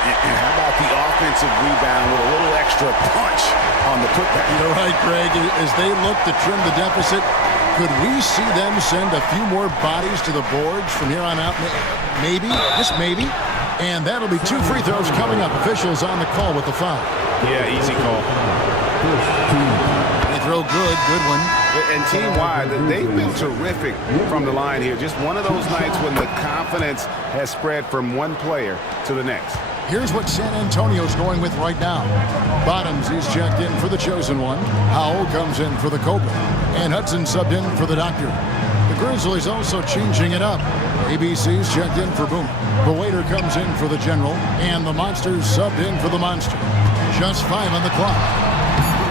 And how about the offensive rebound with a little extra punch on the putback? You're right, Greg. As they look to trim the deficit, could we see them send a few more bodies to the boards from here on out? Maybe, just maybe. And that'll be 2 free throws coming up. Officials on the call with the foul. Yeah, easy call. They throw good one. And team-wide, they've been terrific from the line here. Just one of those nights when the confidence has spread from one player to the next. Here's what San Antonio's going with right now. Bottoms is checked in for the chosen one. Howell comes in for the Cobra. And Hudson subbed in for the Doctor. The Grizzlies also changing it up. ABC's checked in for Boom. Waiter comes in for the General. And the Monsters subbed in for the Monster. Just 5 on the clock.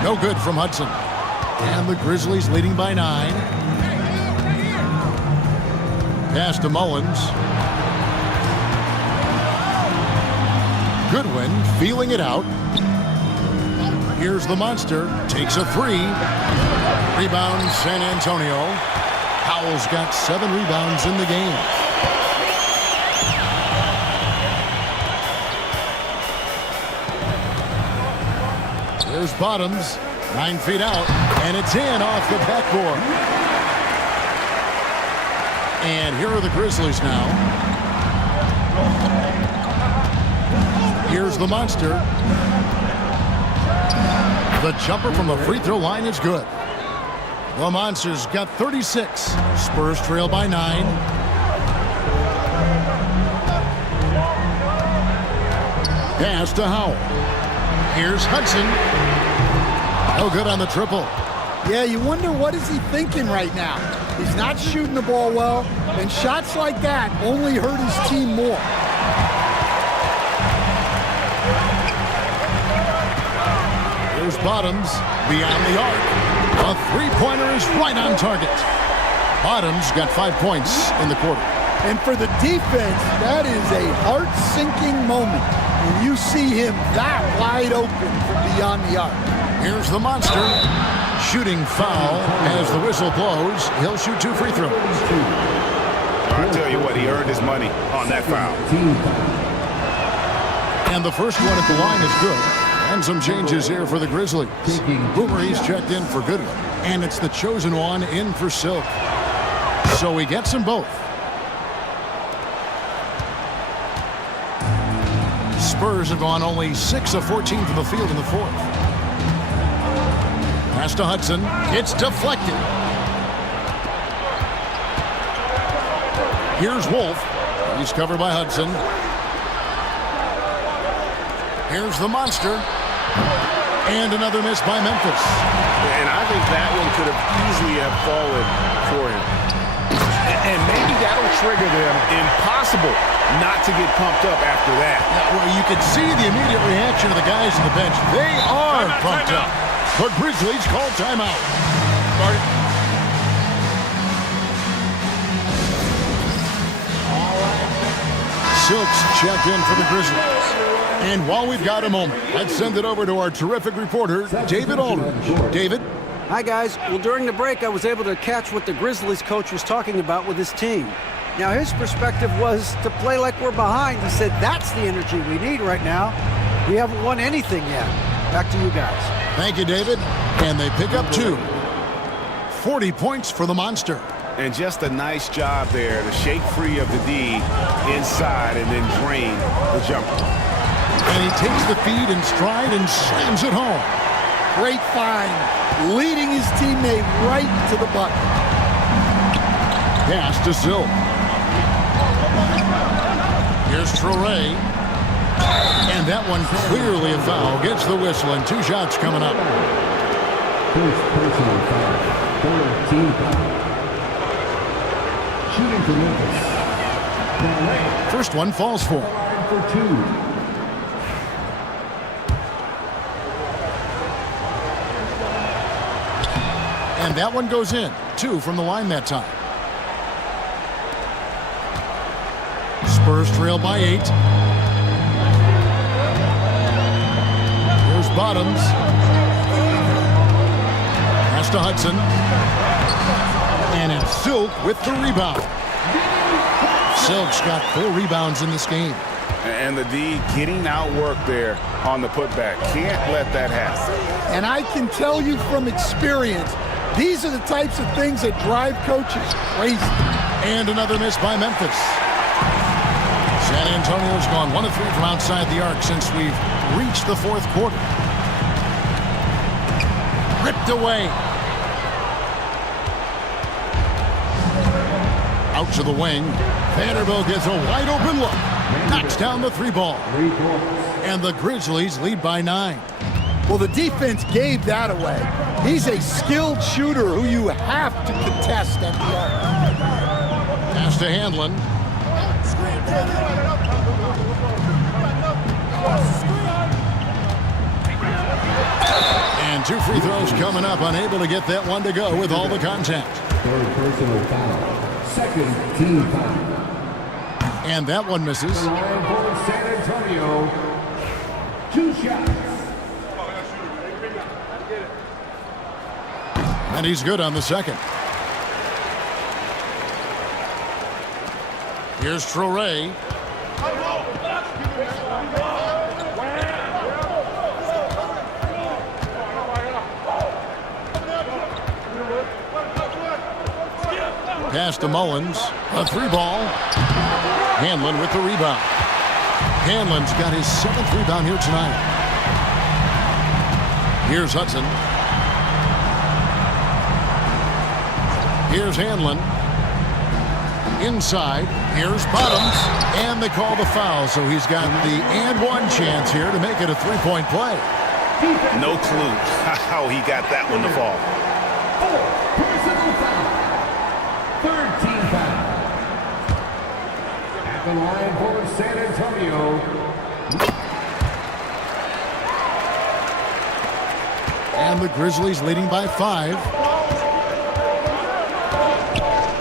No good from Hudson. And the Grizzlies leading by 9. Pass to Mullins. Goodwin feeling it out. Here's the Monster. Takes a 3. Rebound San Antonio. Howell's got 7 rebounds in the game. There's Bottoms. 9 feet out. And it's in off the backboard. And here are the Grizzlies now. Here's the Monster. The jumper from the free throw line is good. The Monsters got 36. Spurs trail by 9. Pass to Howell. Here's Hudson. No good on the triple. Yeah, you wonder what is he thinking right now. He's not shooting the ball well, and shots like that only hurt his team more. Here's Bottoms beyond the arc. A three-pointer is right on target. Bottoms got 5 points in the quarter. And for the defense, that is a heart-sinking moment when you see him that wide open from beyond the arc. Here's the Monster. Shooting foul as the whistle blows. He'll shoot 2 free throws. I'll tell you what, he earned his money on that foul. And the first one at the line is good. And some changes here for the Grizzlies. Boomer, he's checked in for Goodwin. And it's the chosen one in for Silk. So he gets them both. Spurs have gone only 6 of 14 from the field in the fourth. Pass to Hudson. It's deflected. Here's Wolf. He's covered by Hudson. Here's the Monster. And another miss by Memphis. And I think that one could have easily have fallen for him. And maybe that'll trigger them. Impossible not to get pumped up after that. Well, you can see the immediate reaction of the guys on the bench. They are pumped up. The Grizzlies call timeout. Silks check in for the Grizzlies. And while we've got a moment, let's send it over to our terrific reporter, David Aldridge. David? Hi, guys. Well, during the break, I was able to catch what the Grizzlies coach was talking about with his team. Now, his perspective was to play like we're behind. He said that's the energy we need right now. We haven't won anything yet. Back to you guys. Thank you, David. And they pick up 2. 40 points for the Monster. And just a nice job there to shake free of the D inside and then drain the jumper. And he takes the feed in stride and slams it home. Great find, leading his teammate right to the bucket. Pass to Silk. Here's Traore. And that one clearly a foul. Gets the whistle and 2 shots coming up. First personal foul. 13 foul. Shooting for Memphis. First one falls for. Line for 2. And that one goes in. 2 from the line that time. Spurs trail by 8. Here's Bottoms. Pass to Hudson. And it's Silk with the rebound. Silk's got 4 rebounds in this game. And the D getting outworked there on the putback. Can't let that happen. And I can tell you from experience, these are the types of things that drive coaches crazy. And another miss by Memphis. San Antonio's gone 1 of 3 from outside the arc since we've reached the 4th quarter. Ripped away. Out to the wing. Vanderbilt gets a wide open look. Knocks down the 3 ball. And the Grizzlies lead by 9. Well, the defense gave that away. He's a skilled shooter who you have to contest at the arc. Pass to Handlin. And 2 free throws coming up. Unable to get that one to go with all the contact. Third personal foul. Second team foul. And that one misses. Line for San Antonio. 2 shots. And he's good on the second. Here's Traore. Pass to Mullins. A 3 ball. Handlin with the rebound. Handlin's got his 7th rebound here tonight. Here's Hudson. Here's Handlin. Inside. Here's Bottoms. And they call the foul, so he's got the and 1 chance here to make it a 3-point play. No clue how he got that one to fall. Personal foul. Third team foul. At the line for San Antonio. And the Grizzlies leading by 5.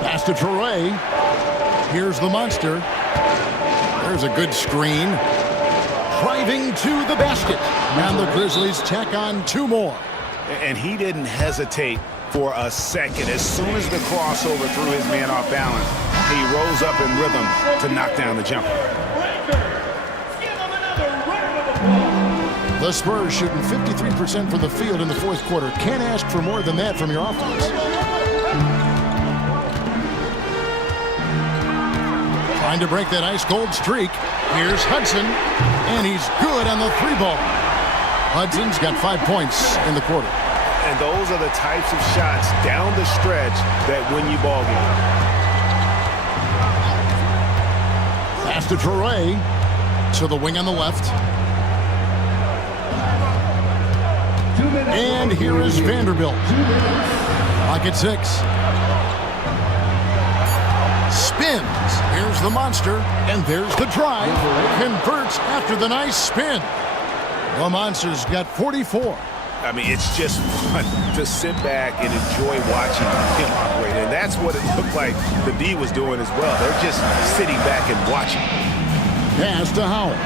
Pass to Traore. Here's the Monster. There's a good screen. Driving to the basket. And the Grizzlies tack on 2 more. And he didn't hesitate for a second. As soon as the crossover threw his man off balance, he rose up in rhythm to knock down the jumper. The Spurs shooting 53% from the field in the 4th quarter. Can't ask for more than that from your offense. Trying to break that ice-cold streak. Here's Hudson, and he's good on the 3 ball. Hudson's got 5 points in the quarter. And those are the types of shots down the stretch that win you ball game. Pass to Traore. To the wing on the left. And here is Vanderbilt. Clock at 6. Spins. Here's the Monster. And there's the drive. Converts after the nice spin. The Monster's got 44. I mean, it's just fun to sit back and enjoy watching him operate. And that's what it looked like the D was doing as well. They're just sitting back and watching. Pass to Howard.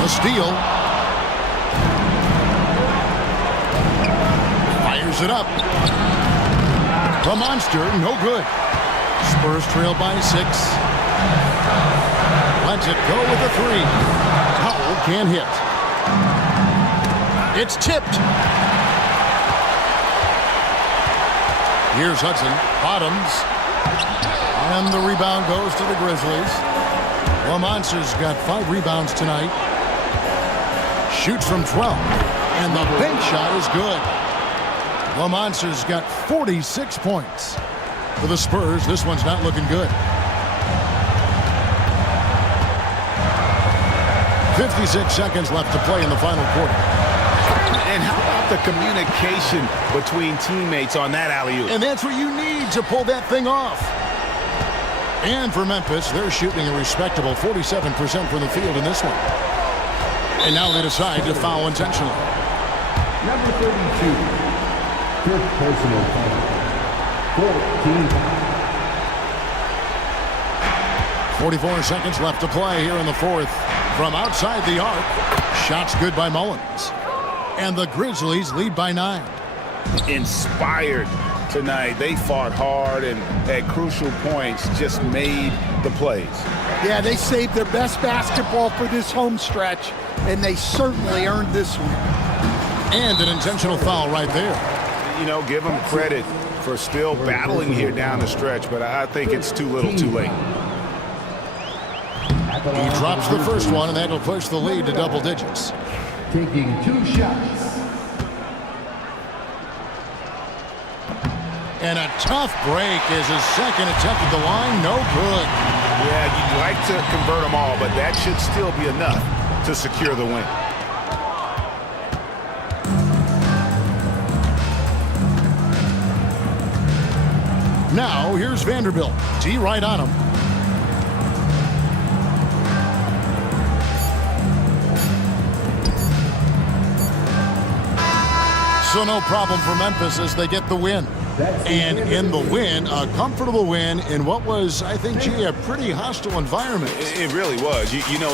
The steal. Fires it up. The monster, no good. Spurs trail by 6. Lets it go with a 3. Howell can't hit. It's tipped. Here's Hudson. Bottoms. And the rebound goes to the Grizzlies. The Monsters got 5 rebounds tonight. Shoots from 12. And the bank shot is good. The Monsters got 46 points. For the Spurs, this one's not looking good. 56 seconds left to play in the final quarter. And how about the communication between teammates on that alley-oop? And that's what you need to pull that thing off. And for Memphis, they're shooting a respectable 47% from the field in this one. And now they decide to foul intentionally. Number 32. Fifth personal foul. 14 foul. 44 seconds left to play here in the fourth. From outside the arc, shots good by Mullins. And the Grizzlies lead by 9. Inspired tonight. They fought hard and at crucial points just made the plays. Yeah, they saved their best basketball for this home stretch, and they certainly earned this one. And an intentional foul right there. You know, give them credit for still battling here down the stretch, but I think it's too little too late. He drops the first one, and that'll push the lead to double digits. Taking 2 shots. And a tough break is his second attempt at the line. No good. Yeah, you'd like to convert them all, but that should still be enough to secure the win. Now, here's Vanderbilt. T right on him. So no problem for Memphis as they get the win. And in the win, a comfortable win in what was, I think, gee, a pretty hostile environment. It really was. You know.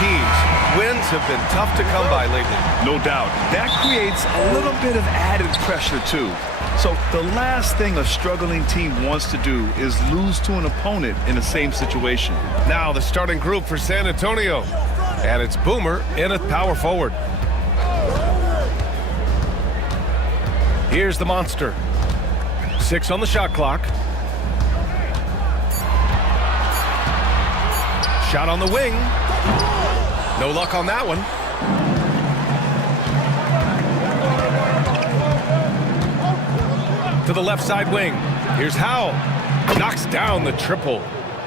teams, wins have been tough to come by lately. No doubt. That creates a little bit of added pressure, too. So the last thing a struggling team wants to do is lose to an opponent in the same situation. Now the starting group for San Antonio. And it's Boomer in at power forward. Here's the monster. 6 on the shot clock. Shot on the wing. No luck on that one. To the left side wing. Here's Howell. Knocks down the triple.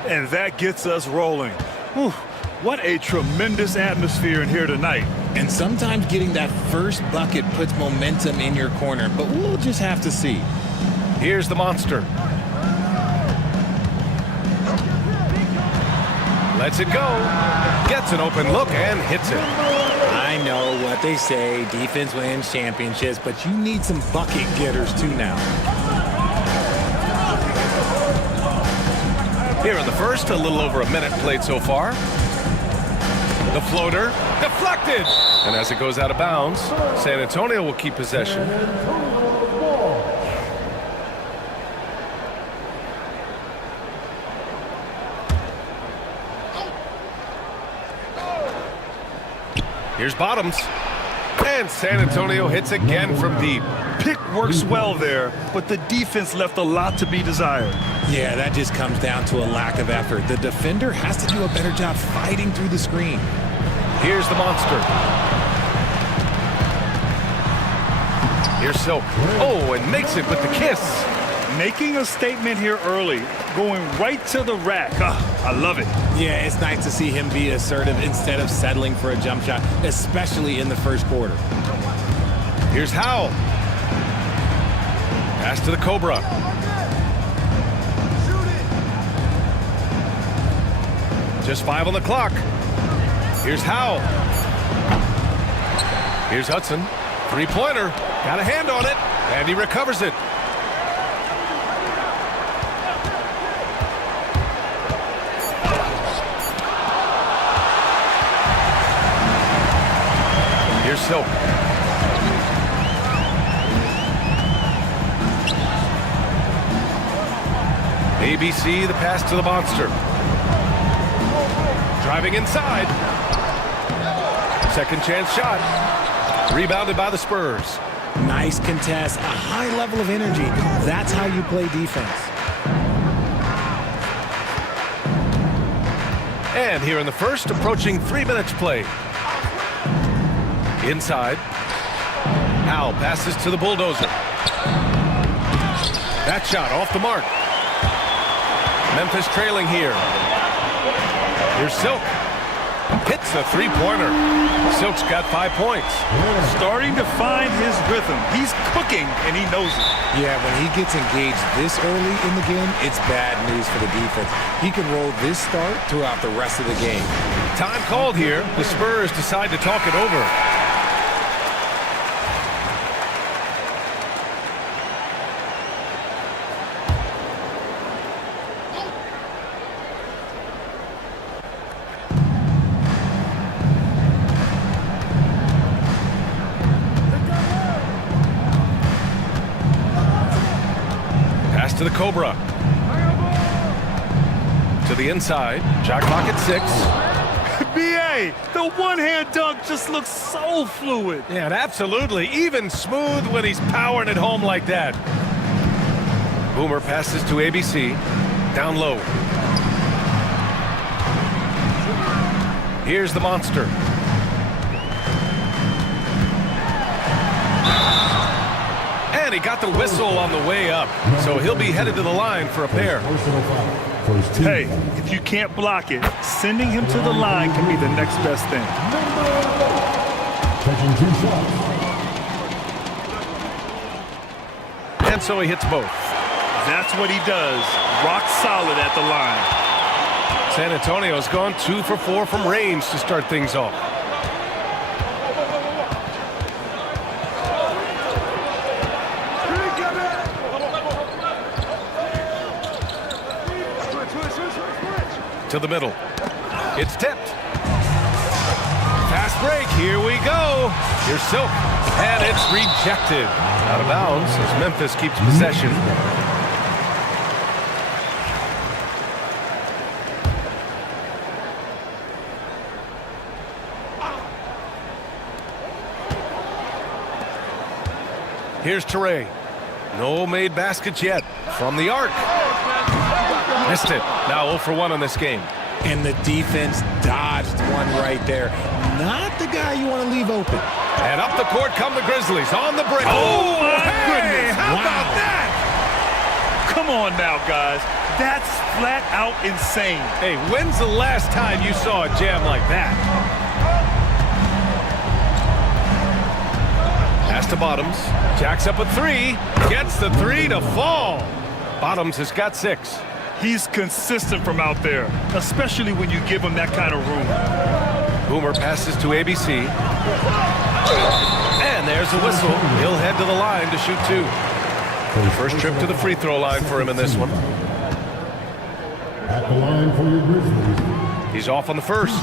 And that gets us rolling. Whew, what a tremendous atmosphere in here tonight. And sometimes getting that first bucket puts momentum in your corner, but we'll just have to see. Here's the monster. Lets it go. Gets an open look and hits it. I know what they say, defense wins championships, but you need some bucket getters too now. Here in the first, a little over a minute played so far. The floater, deflected. And as it goes out of bounds, San Antonio will keep possession. Here's Bottoms. And San Antonio hits again from deep. Pick works well there, but the defense left a lot to be desired. Yeah, that just comes down to a lack of effort. The defender has to do a better job fighting through the screen. Here's the monster. Here's Silk. Oh, and makes it with the kiss. Making a statement here early, going right to the rack. I love it. Yeah, it's nice to see him be assertive instead of settling for a jump shot, especially in the first quarter. Here's Howell. Pass to the Cobra. Just 5 on the clock. Here's Howell. Here's Hudson. Three-pointer. Got a hand on it. And he recovers it. Here's Silk. ABC, the pass to the monster. Driving inside. Second chance shot. Rebounded by the Spurs. Nice contest, a high level of energy. That's how you play defense. And here in the first, approaching 3 minutes played. Inside. Howell passes to the bulldozer. That shot off the mark. Memphis trailing here. Here's Silk. Hits the three-pointer. Silk's got 5 points. Starting to find his rhythm. He's cooking, and he knows it. Yeah, when he gets engaged this early in the game, it's bad news for the defense. He can roll this start throughout the rest of the game. Time called here. The Spurs decide to talk it over. To the Cobra. To the inside. Shot clock at 6. B.A., the one-hand dunk just looks so fluid. Yeah, and absolutely. Even smooth when he's powering it home like that. Boomer passes to ABC. Down low. Here's the monster. He got the whistle on the way up, so he'll be headed to the line for a pair. Hey, if you can't block it, sending him to the line can be the next best thing. And so he hits both. That's what he does. Rock solid at the line. San Antonio's gone 2 for 4 from range to start things off. To the middle. It's tipped. Here we go. Here's Silk. And it's rejected. Out of bounds as Memphis keeps possession. Here's Teray. No made baskets yet from the arc. Missed it. Now 0 for 1 on this game. And the defense dodged one right there. Not the guy you want to leave open. And up the court come the Grizzlies on the break. Oh, my goodness. How about that? Come on now, guys. That's flat out insane. Hey, when's the last time you saw a jam like that? Pass to Bottoms. Jacks up a 3. Gets the 3 to fall. Bottoms has got 6. He's consistent from out there, especially when you give him that kind of room. Boomer passes to ABC. And there's a whistle. He'll head to the line to shoot 2. First trip to the free throw line for him in this one. At the line for your Grizzlies. He's off on the first.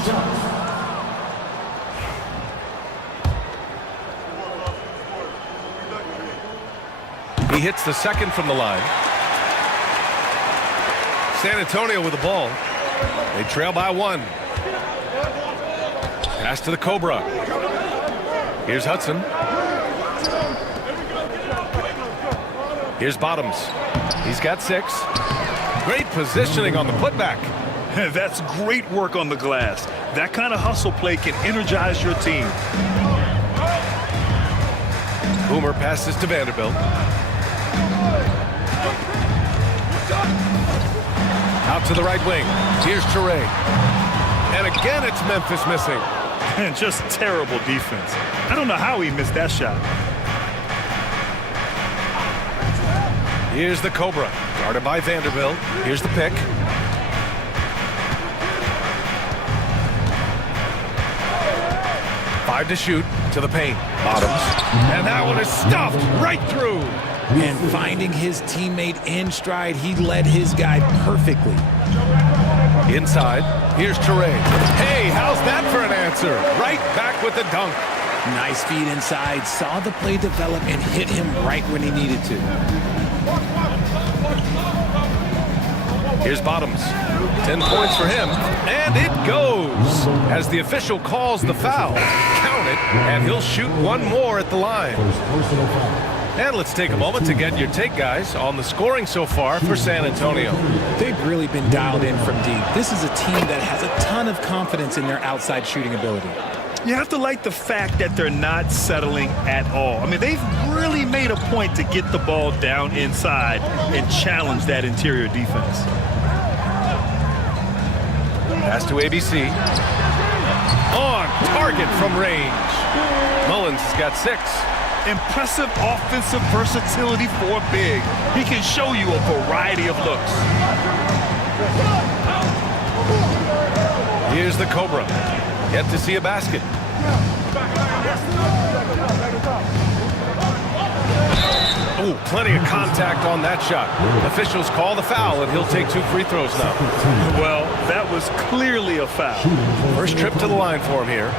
He hits the second from the line. San Antonio with the ball. They trail by 1. Pass to the Cobra. Here's Hudson. Here's Bottoms. He's got 6. Great positioning on the putback. That's great work on the glass. That kind of hustle play can energize your team. Boomer passes to Vanderbilt. Out to the right wing. Here's Teray. And again, it's Memphis missing. And just terrible defense. I don't know how he missed that shot. Here's the Cobra. Guarded by Vanderbilt. Here's the pick. Five to shoot to the paint. Bottoms. And that one is stuffed right through. And finding his teammate in stride, he led his guy perfectly. Inside, here's Teray. Hey, how's that for an answer? Right back with the dunk. Nice feed inside, saw the play develop and hit him right when he needed to. Here's Bottoms. 10 points for him, and it goes. As the official calls the foul, count it, and he'll shoot one more at the line. And let's take a moment to get your take, guys, on the scoring so far for San Antonio. They've really been dialed in from deep. This is a team that has a ton of confidence in their outside shooting ability. You have to like the fact that they're not settling at all. I mean, they've really made a point to get the ball down inside and challenge that interior defense. Pass to ABC. On target from range. Mullins has got 6. Impressive offensive versatility for a big. He can show you a variety of looks. Here's the Cobra. Yet to see a basket. Oh, plenty of contact on that shot. Officials call the foul, and he'll take 2 free throws now. Well, that was clearly a foul. First trip to the line for him here.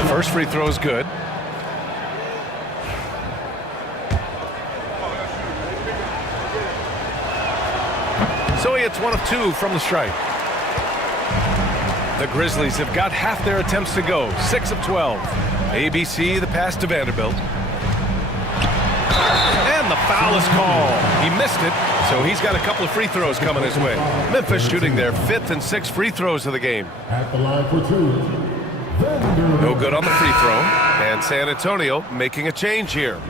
The first free throw is good. So he hits 1 of 2 from the stripe. The Grizzlies have got half their attempts to go. 6 of 12. ABC, the pass to Vanderbilt. And the foul is called. He missed it, so he's got a couple of free throws coming his way. Memphis shooting their 5th and 6th free throws of the game. At the line for 2. No good on the free throw. And San Antonio making a change here.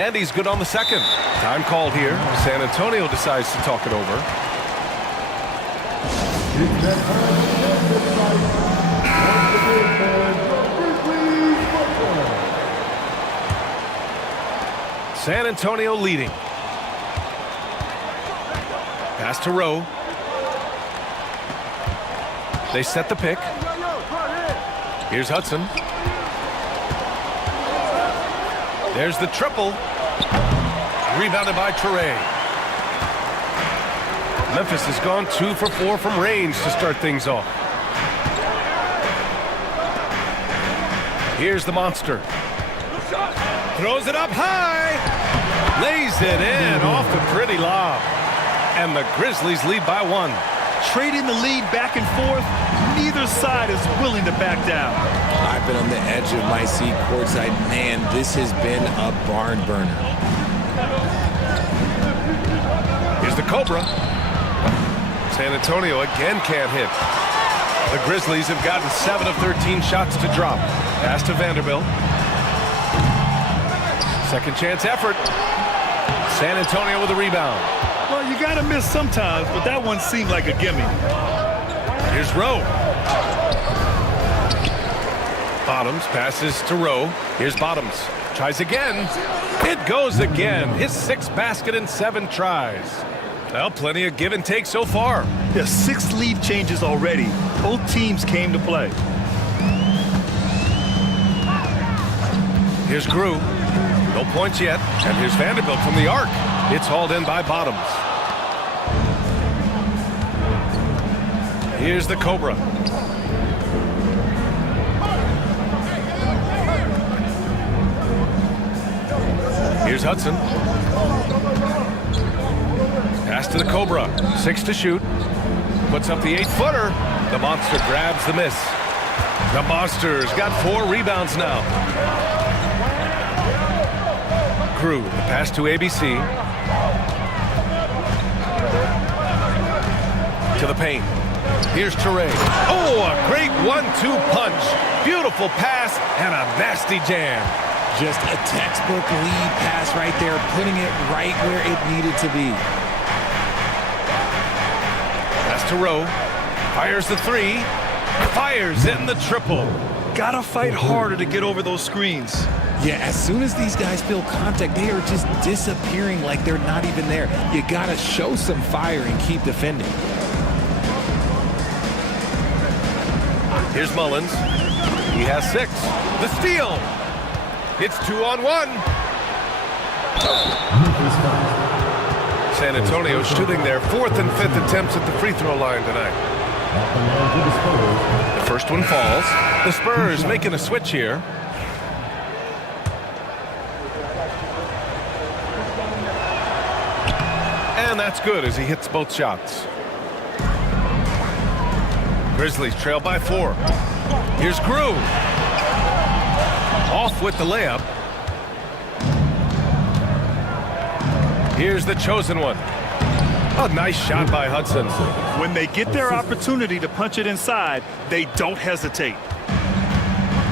And he's good on the second. Time called here. San Antonio decides to talk it over. San Antonio leading. Pass to Rowe. They set the pick. Here's Hudson. There's the triple. Rebounded by Teray. Memphis has gone 2 for 4 from range to start things off. Here's the monster. Throws it up high. Lays it in off the pretty lob. And the Grizzlies lead by 1. Trading the lead back and forth, neither side is willing to back down. I've been on the edge of my seat courtside. Man, this has been a barn burner. Here's the Cobra. San Antonio again can't hit. The Grizzlies have gotten 7 of 13 shots to drop. Pass to Vanderbilt. Second chance effort. San Antonio with a rebound. Well, you got to miss sometimes, but that one seemed like a gimme. Here's Rowe. Bottoms passes to Rowe. Here's Bottoms. Tries again. It goes again. His 6th basket in 7 tries. Well, plenty of give and take so far. There's 6 lead changes already. Both teams came to play. Here's Grew. No points yet. And here's Vanderbilt from the arc. It's hauled in by Bottoms. Here's the Cobra. Here's Hudson. Pass to the Cobra. 6 to shoot. Puts up the 8-footer. The monster grabs the miss. The monster's got 4 rebounds now. Crew, the pass to ABC. To the paint. Here's Toure. Oh, a great 1-2 punch. Beautiful pass and a nasty jam. Just a textbook lead pass right there, putting it right where it needed to be. Pass to Rowe. Fires the 3. Fires in the triple. Gotta fight harder to get over those screens. Yeah, as soon as these guys feel contact, they are just disappearing like they're not even there. You gotta show some fire and keep defending. Here's Mullins. He has 6. The steal. It's 2-on-1. San Antonio shooting their 4th and 5th attempts at the free throw line tonight. The first one falls. The Spurs making a switch here. And that's good as he hits both shots. Grizzlies trail by 4. Here's Grew. Off with the layup. Here's the chosen one. A nice shot by Hudson. When they get their opportunity to punch it inside, they don't hesitate.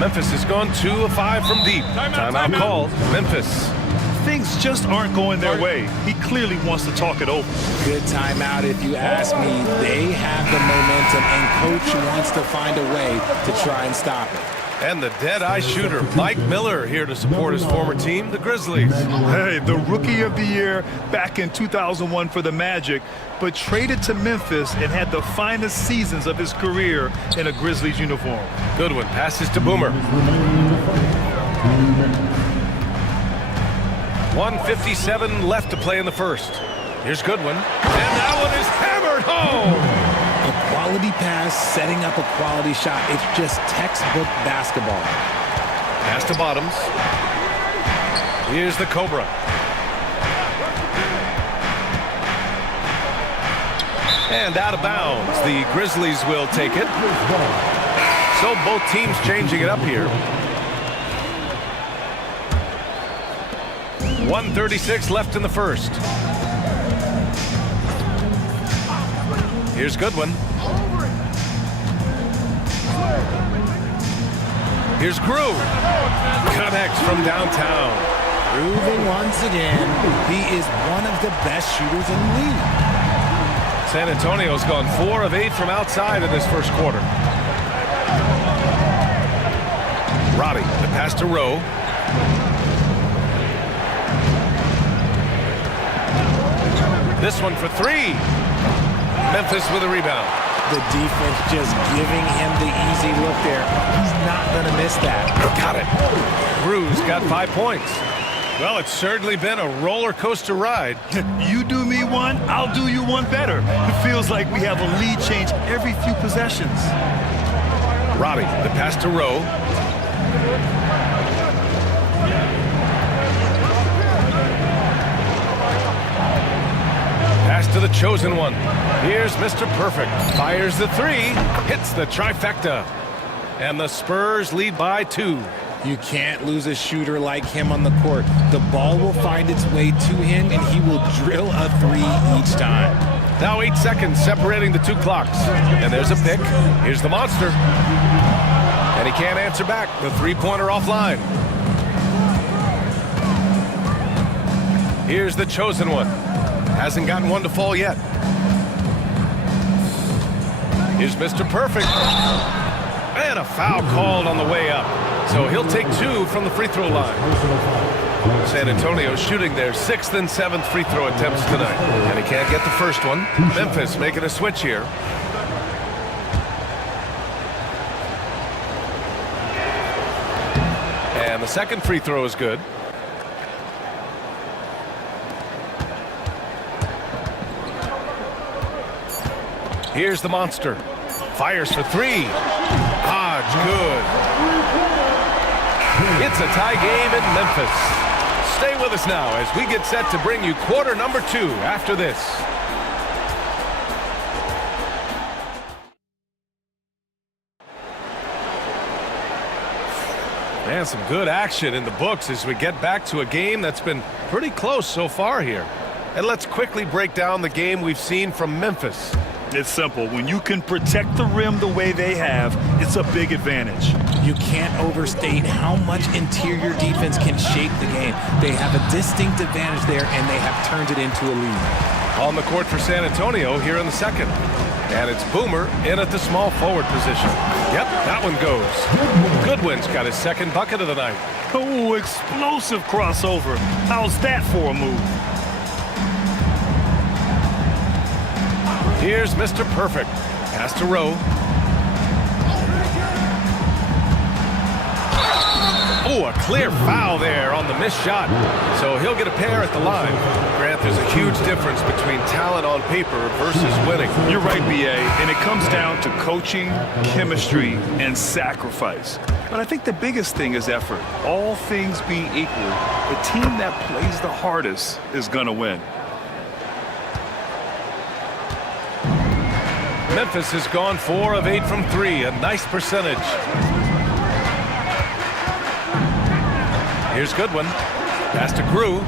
Memphis has gone 2 of 5 from deep. Timeout called. Memphis. Things just aren't going their way. He clearly wants to talk it over. Good timeout if you ask me. They have the momentum, and Coach wants to find a way to try and stop it. And the dead-eye shooter, Mike Miller, here to support his former team, the Grizzlies. Hey, the Rookie of the Year back in 2001 for the Magic, but traded to Memphis and had the finest seasons of his career in a Grizzlies uniform. Goodwin passes to Boomer. 1:57 left to play in the first. Here's Goodwin. And that one is hammered home. A quality pass, setting up a quality shot. It's just textbook basketball. Pass to Bottoms. Here's the Cobra. And out of bounds. The Grizzlies will take it. So both teams changing it up here. 1:36 left in the first. Here's Goodwin. Here's Grew. Connects from downtown. Proving once again, he is one of the best shooters in the league. San Antonio's gone 4 of 8 from outside in this first quarter. Roddy, the pass to Rowe. This one for 3. Memphis with a rebound. The defense just giving him the easy look there. He's not going to miss that. Got it. Brew's got 5 points. Well, it's certainly been a roller coaster ride. You do me one, I'll do you one better. It feels like we have a lead change every few possessions. Robbie, the pass to Rowe. Pass to the chosen one. Here's Mr. Perfect. Fires the three. Hits the trifecta. And the Spurs lead by 2. You can't lose a shooter like him on the court. The ball will find its way to him, and he will drill a 3 each time. Now 8 seconds separating the 2 clocks. And there's a pick. Here's the monster. And he can't answer back. The three-pointer offline. Here's the chosen one. Hasn't gotten one to fall yet. Here's Mr. Perfect. And a foul called on the way up. So he'll take 2 from the free throw line. San Antonio shooting their 6th and 7th free throw attempts tonight. And he can't get the first one. Memphis making a switch here. And the second free throw is good. Here's the monster. Fires for 3. Hodge, good. It's a tie game in Memphis. Stay with us now as we get set to bring you quarter number 2 after this. And some good action in the books as we get back to a game that's been pretty close so far here. And let's quickly break down the game we've seen from Memphis. It's simple. When you can protect the rim the way they have, it's a big advantage. You can't overstate how much interior defense can shape the game. They have a distinct advantage there, and they have turned it into a lead. On the court for San Antonio here in the second. And it's Boomer in at the small forward position. Yep, that one goes. Goodwin's got his second bucket of the night. Oh, explosive crossover. How's that for a move? Here's Mr. Perfect. Pass to Rowe. Oh, a clear foul there on the missed shot. So he'll get a pair at the line. Grant, there's a huge difference between talent on paper versus winning. You're right, B.A., and it comes down to coaching, chemistry, and sacrifice. But I think the biggest thing is effort. All things being equal, the team that plays the hardest is going to win. Memphis has gone 4 of 8 from 3, a nice percentage. Here's Goodwin. Pass to Grew.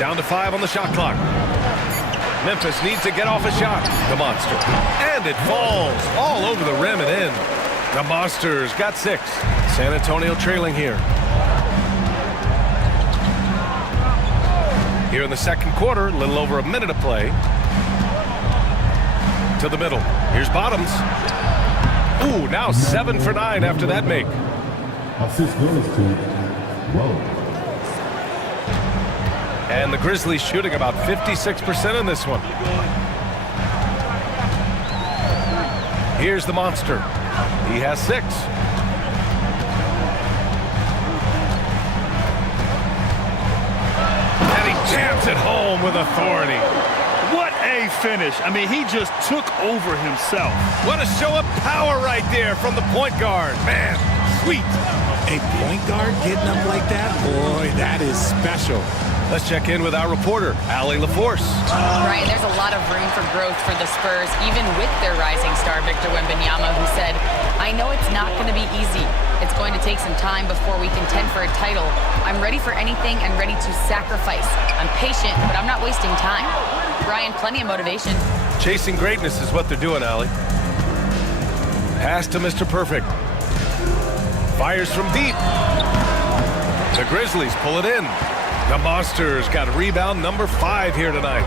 Down to 5 on the shot clock. Memphis needs to get off a shot. The monster. And it falls all over the rim and in. The Monsters got 6. San Antonio trailing here. Here in the second quarter, a little over a minute of play. To the middle. Here's Bottoms. Ooh, now 7 for 9 after that make. Assist goes to Rowe. And the Grizzlies shooting about 56% in this one. Here's the monster. He has 6. Jams it home with authority. What a finish. I mean, he just took over himself. What a show of power right there from the point guard. Man, sweet. A point guard getting up like that? Boy, that is special. Let's check in with our reporter, Allie LaForce. Ryan, there's a lot of room for growth for the Spurs, even with their rising star, Victor Wembanyama, who said, I know it's not going to be easy. It's going to take some time before we contend for a title. I'm ready for anything and ready to sacrifice. I'm patient, but I'm not wasting time. Ryan, plenty of motivation. Chasing greatness is what they're doing, Allie. Pass to Mr. Perfect. Fires from deep. The Grizzlies pull it in. The Monsters got rebound number 5 here tonight.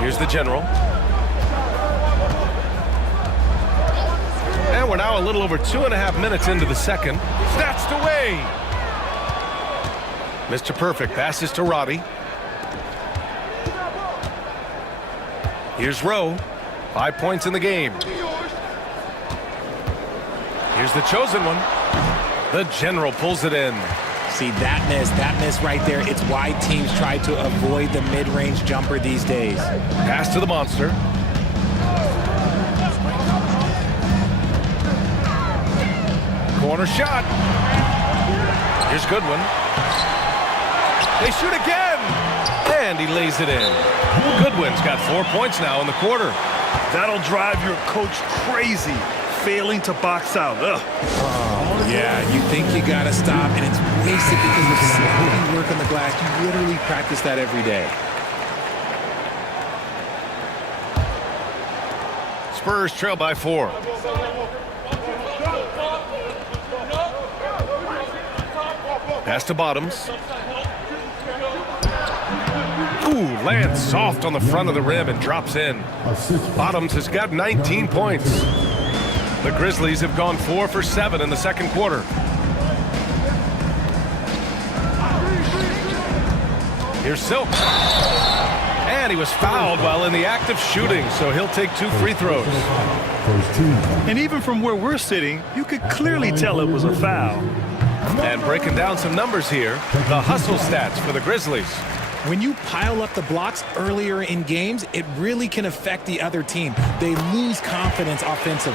Here's the general. And we're now a little over 2.5 minutes into the second. Snatched away. Mr. Perfect passes to Robbie. Here's Rowe. 5 points in the game. Here's the chosen one. The general pulls it in. See, that miss right there, it's why teams try to avoid the mid-range jumper these days. Pass to the monster. Corner shot. Here's Goodwin. They shoot again. And he lays it in. Goodwin's got 4 points now in the quarter. That'll drive your coach crazy, failing to box out. Ugh. Oh, yeah, you think you got to stop, and it's wasted because of sloppy work on the glass. You literally practice that every day. Spurs trail by 4. Pass to Bottoms. Ooh, lands soft on the front of the rim and drops in. Bottoms has got 19 points. The Grizzlies have gone 4 for 7 in the second quarter. Here's Silk. And he was fouled while in the act of shooting, so he'll take 2 free throws. And even from where we're sitting, you could clearly tell it was a foul. And breaking down some numbers here, the hustle stats for the Grizzlies. When you pile up the blocks earlier in games, it really can affect the other team. They lose confidence offensively.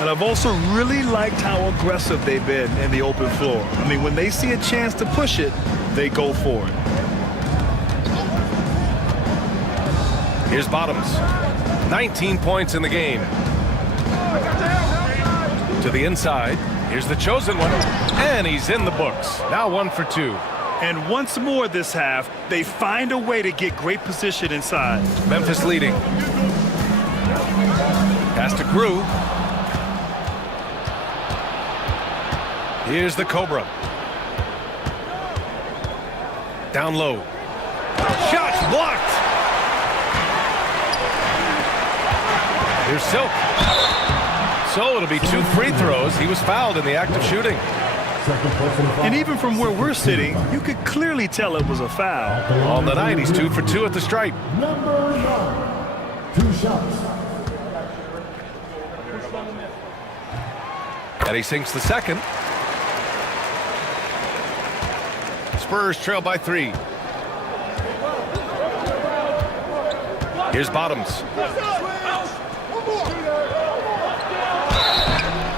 And I've also really liked how aggressive they've been in the open floor. I mean, when they see a chance to push it, they go for it. Here's Bottoms. 19 points in the game. To the inside. Here's the chosen one. And he's in the books. Now 1 for 2. And once more this half, they find a way to get great position inside. Memphis leading. Pass to Grew. Here's the Cobra. Down low. Shots blocked. Here's Silk. So it'll be 2 free throws. He was fouled in the act of shooting. And even from where we're sitting, you could clearly tell it was a foul. On the night, he's 2 for 2 at the stripe. Number 9. 2 shots. And he sinks the second. Spurs trail by 3. Here's Bottoms.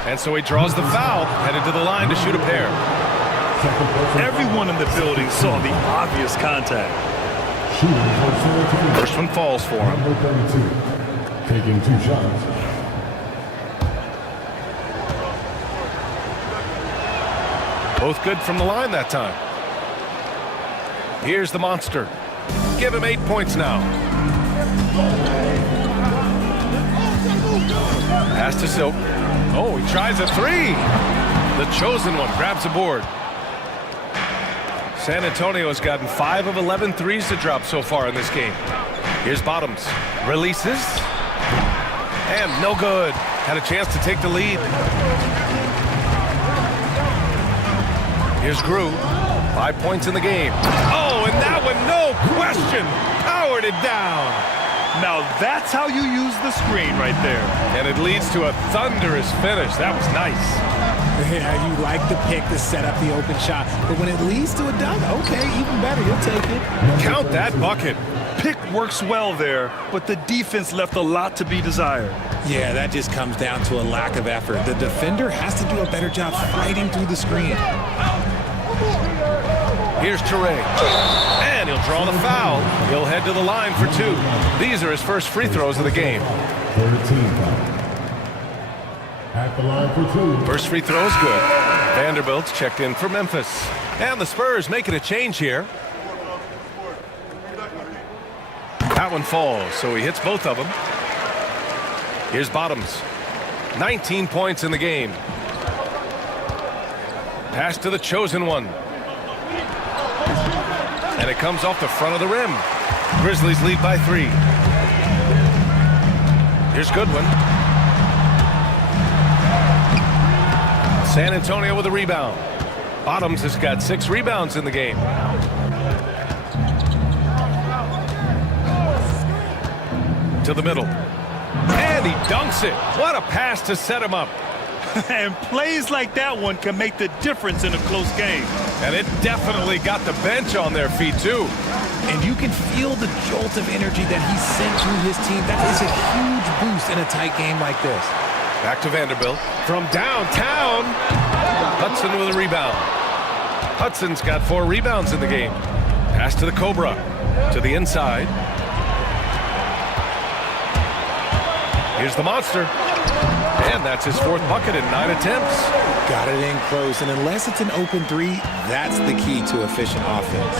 And so he draws the foul, headed to the line to shoot a pair. Everyone in the building saw the obvious contact. First one falls for him. Number 32. Taking 2 shots. Both good from the line that time. Here's the monster. Give him 8 points now. Pass to Silk. Oh, he tries a 3. The chosen one grabs a board. San Antonio has gotten 5 of 11 threes to drop so far in this game. Here's Bottoms. Releases. And no good. Had a chance to take the lead. Here's Grew. 5 points in the game. Oh, and that one, no question, powered it down. Now that's how you use the screen right there. And it leads to a thunderous finish. That was nice. Yeah, you like the pick to set up the open shot, but when it leads to a dunk, okay, even better, you'll take it. Count that bucket. Pick works well there, but the defense left a lot to be desired. Yeah, that just comes down to a lack of effort. The defender has to do a better job fighting through the screen. Here's Toure. And he'll draw the foul. He'll head to the line for 2. These are his first free throws of the game. 13. At the line for 2. First free throw is good. Vanderbilt's checked in for Memphis. And the Spurs making a change here. That one falls, so he hits both of them. Here's Bottoms. 19 points in the game. Pass to the chosen one. And it comes off the front of the rim. Grizzlies lead by 3. Here's Goodwin. San Antonio with a rebound. Bottoms has got 6 rebounds in the game. To the middle. And he dunks it. What a pass to set him up. And plays like that one can make the difference in a close game. And it definitely got the bench on their feet, too. And you can feel the jolt of energy that he sent through his team. That is a huge boost in a tight game like this. Back to Vanderbilt. From downtown, Hudson with a rebound. Hudson's got 4 rebounds in the game. Pass to the Cobra. To the inside. Here's the Monster. And that's his 4th bucket in 9 attempts. Got it in close, and unless it's an open 3, that's the key to efficient offense.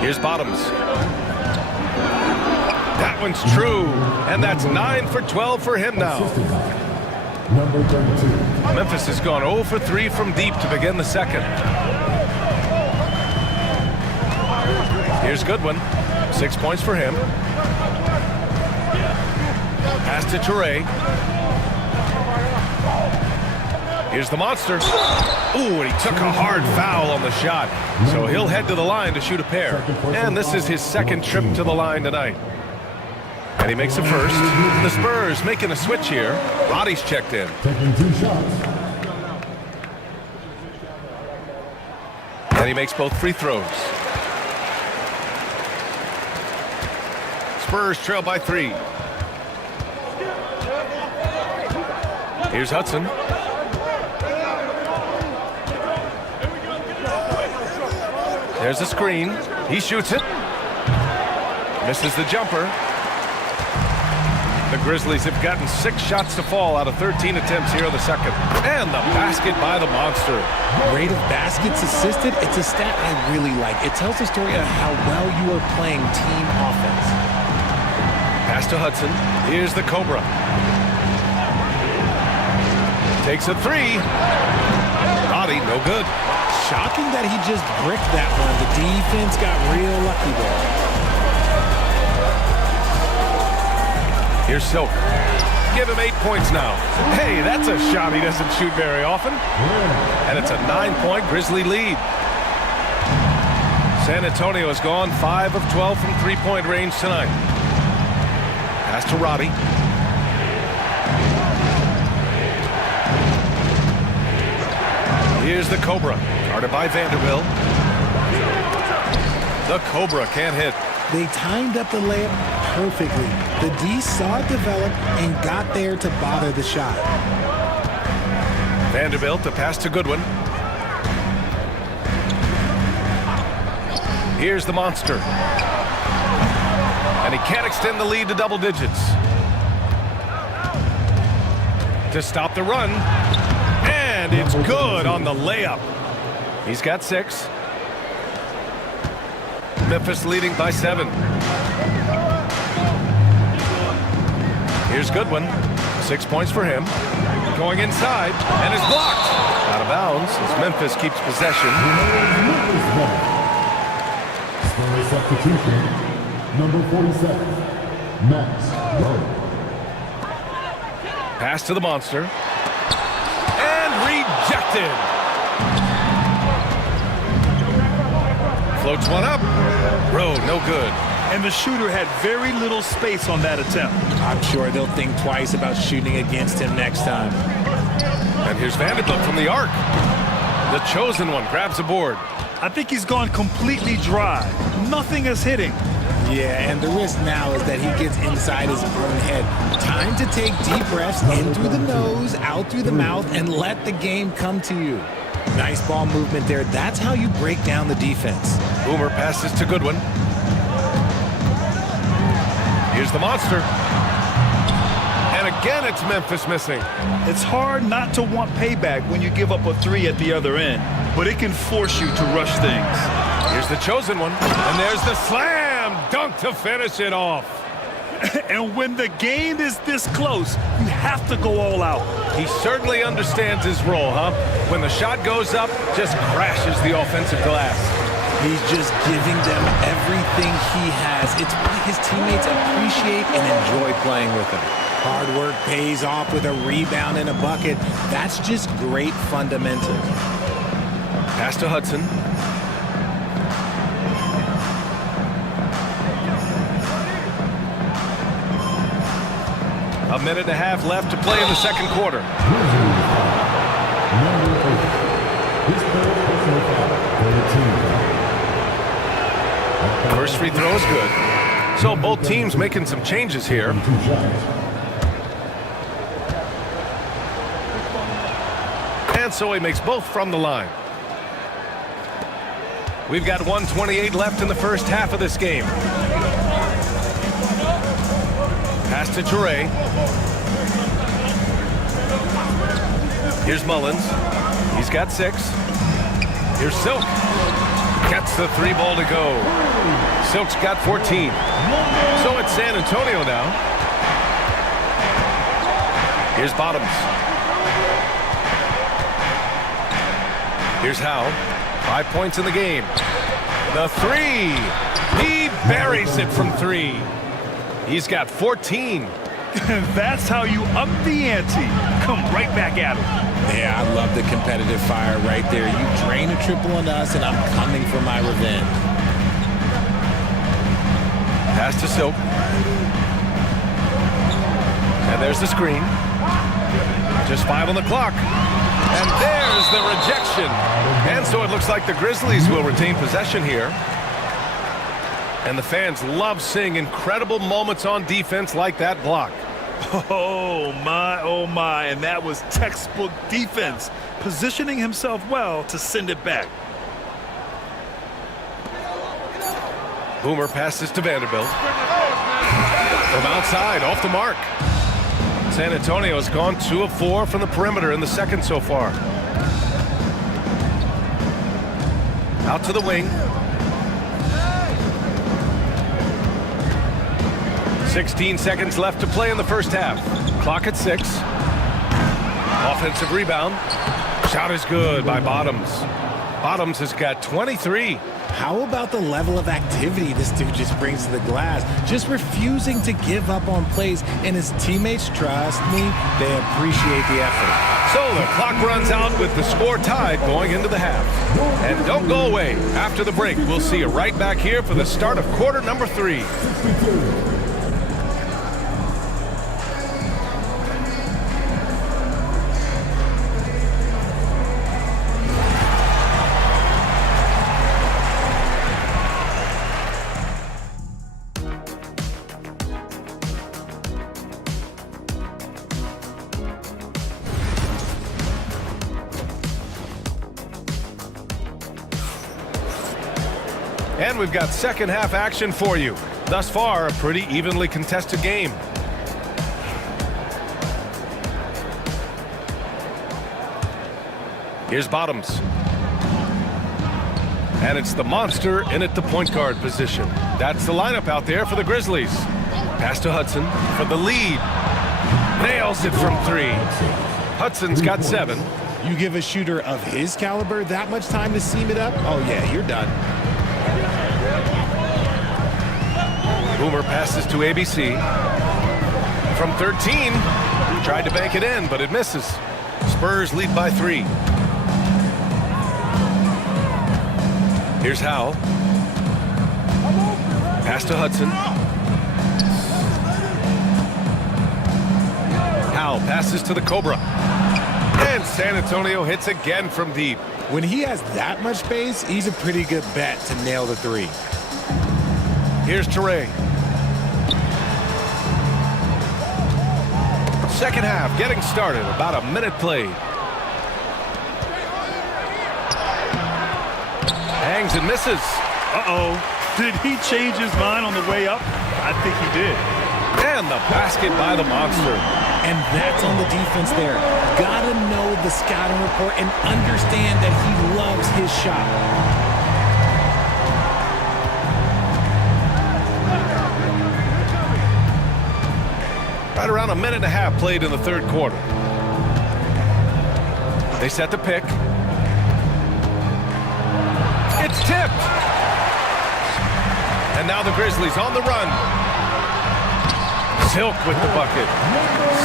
Here's Bottoms. That one's true, and that's 9 for 12 for him now. Number 32. Memphis has gone 0 for 3 from deep to begin the second. Here's Goodwin. 6 points for him. Pass to Toure. Here's the Monster. Ooh, and he took a hard foul on the shot. So he'll head to the line to shoot a pair. And this is his 2nd trip to the line tonight. And he makes the first. The Spurs making a switch here. Roddy's checked in. Taking 2 shots. And he makes both free throws. Spurs trail by 3. Here's Hudson. There's a screen. He shoots it. Misses the jumper. The Grizzlies have gotten 6 shots to fall out of 13 attempts here in the second. And the basket by the Monster. Rate of baskets assisted, it's a stat I really like. It tells the story of how well you are playing team offense. Pass to Hudson. Here's the Cobra. Takes a 3. Roddy, no good. Shocking that he just bricked that one. The defense got real lucky there. Here's Silk. Give him 8 points now. Hey, that's a shot he doesn't shoot very often. And it's a 9-point Grizzly lead. San Antonio has gone 5 of 12 from 3-point range tonight. Pass to Roddy. Here's the Cobra. Guarded by Vanderbilt. The Cobra can't hit. They timed up the layup perfectly. The D saw it develop and got there to bother the shot. Vanderbilt to pass to Goodwin. Here's the Monster. And he can't extend the lead to double digits. To stop the run. And it's good on the layup. He's got 6. Memphis leading by 7. Here's Goodwin. 6 points for him. Going inside and is blocked. Out of bounds as Memphis keeps possession. Spurs substitution. Number 47. Max Lowe. Pass to the Monster. And rejected. Floats one up. Rowe, no good. And the shooter had very little space on that attempt. I'm sure they'll think twice about shooting against him next time. And here's Vanderbilt from the arc. The chosen one grabs a board. I think he's gone completely dry. Nothing is hitting. Yeah, and the risk now is that he gets inside his own head. Time to take deep breaths in through the nose, out through the mouth, and let the game come to you. Nice ball movement there. That's how you break down the defense. Boomer passes to Goodwin. Here's the Monster. And again, it's Memphis missing. It's hard not to want payback when you give up a 3 at the other end, but it can force you to rush things. Here's the chosen one. And there's the slam dunk to finish it off. And when the game is this close, you have to go all out. He certainly understands his role, huh? When the shot goes up, just crashes the offensive glass. He's just giving them everything he has. It's what his teammates appreciate and enjoy playing with him. Hard work pays off with a rebound and a bucket. That's just great fundamentals. Pass to Hudson. A minute and a half left to play in the second quarter. First free throw is good. So both teams making some changes here. And so he makes both from the line. We've got 1:28 left in the first half of this game. Pass to Toure. Here's Mullins. He's got 6. Here's Silk. Gets the 3 ball to go. Silk's got 14. So it's San Antonio now. Here's Bottoms. Here's Howe. 5 points in the game. The 3. He buries it from 3. He's got 14. That's how you up the ante. Come right back at him. Yeah, I love the competitive fire right there. You drain a triple on us, and I'm coming for my revenge. Pass to Silk. And there's the screen. Just 5 on the clock. And there's the rejection. And so it looks like the Grizzlies will retain possession here. And the fans love seeing incredible moments on defense like that block. Oh my, and that was textbook defense, positioning himself well to send it back. Boomer passes to Vanderbilt. From outside, off the mark. San Antonio has gone 2 of 4 from the perimeter in the second so far. Out to the wing. 16 seconds left to play in the first half. Clock at 6. Offensive rebound. Shot is good by Bottoms. Bottoms has got 23. How about the level of activity this dude just brings to the glass? Just refusing to give up on plays, and his teammates, trust me, they appreciate the effort. So the clock runs out with the score tied going into the half. And don't go away. After the break, we'll see you right back here for the start of quarter number 3. And we've got second half action for you. Thus far, a pretty evenly contested game. Here's Bottoms. And it's the monster in at the point guard position. That's the lineup out there for the Grizzlies. Pass to Hudson for the lead. Nails it from 3. Hudson's got 7. You give a shooter of his caliber that much time to seam it up? Oh yeah, you're done. Boomer passes to ABC. From 13. Tried to bank it in, but it misses. Spurs lead by 3. Here's Howe. Pass to Hudson. Howe passes to the Cobra. And San Antonio hits again from deep. When he has that much space, he's a pretty good bet to nail the 3. Here's Toure. Second half getting started. About a minute played. Hangs and misses. Uh-oh. Did he change his mind on the way up? I think he did. And the basket by the monster. And that's on the defense there. Gotta know the scouting report and understand that he loves his shot. Right around a minute and a half played in the third quarter. They set the pick. It's tipped. And now the Grizzlies on the run. Silk with the bucket.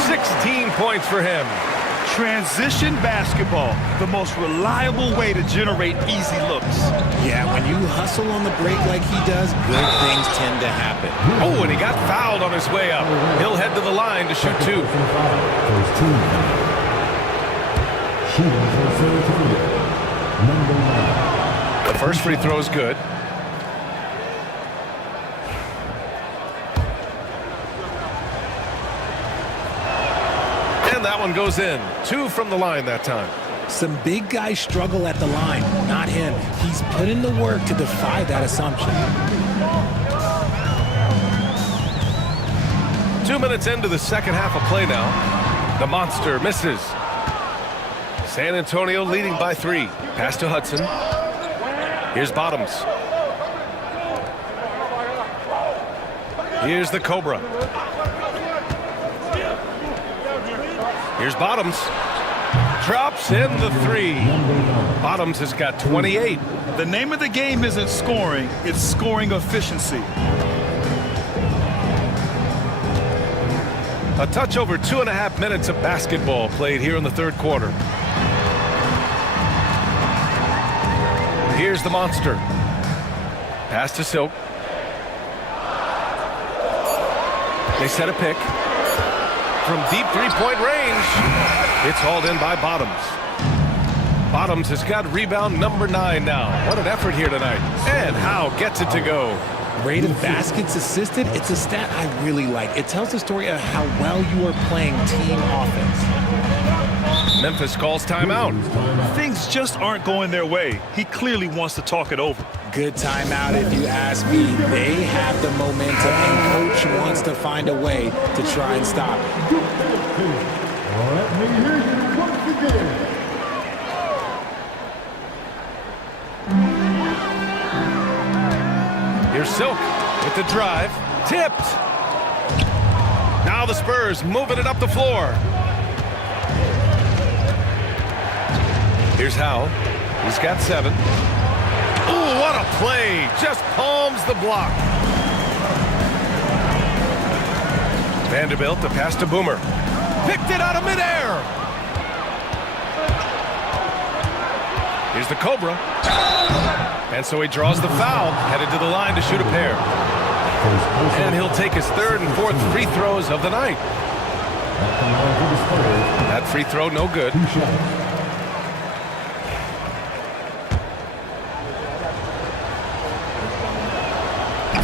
16 points for him. Transition basketball, the most reliable way to generate easy looks. Yeah, when you hustle on the break like he does, good things tend to happen. Oh, and he got fouled on his way up. He'll head to the line to shoot 2. First team foul. Shooting for San Antonio, number 9. The first free throw is good. And that one goes in. 2 from the line that time. Some big guys struggle at the line, not him. He's put in the work to defy that assumption. 2 minutes into the second half of play now. The monster misses. San Antonio leading by 3. Pass to Hudson. Here's Bottoms. Here's the Cobra. Here's Bottoms. Drops in the 3. Bottoms has got 28. The name of the game isn't scoring, it's scoring efficiency. A touch over 2.5 minutes of basketball played here in the third quarter. Here's the monster. Pass to Silk. They set a pick. From deep three-point range, it's hauled in by Bottoms. Bottoms has got rebound number 9 now. What an effort here tonight. And Howe gets it to go. Rate of baskets assisted, it's a stat I really like. It tells the story of how well you are playing team offense. Memphis calls timeout. Things just aren't going their way. He clearly wants to talk it over. Good timeout if you ask me. They have the momentum and coach wants to find a way to try and stop it. Let me hear you once again. Here's Silk with the drive. Tipped. Now the Spurs moving it up the floor. Here's Howe. He's got 7. Ooh, what a play. Just palms the block. Vanderbilt, the pass to Boomer. Picked it out of midair. Here's the Cobra. And so he draws the foul, headed to the line to shoot a pair. And he'll take his 3rd and 4th free throws of the night. That free throw no good.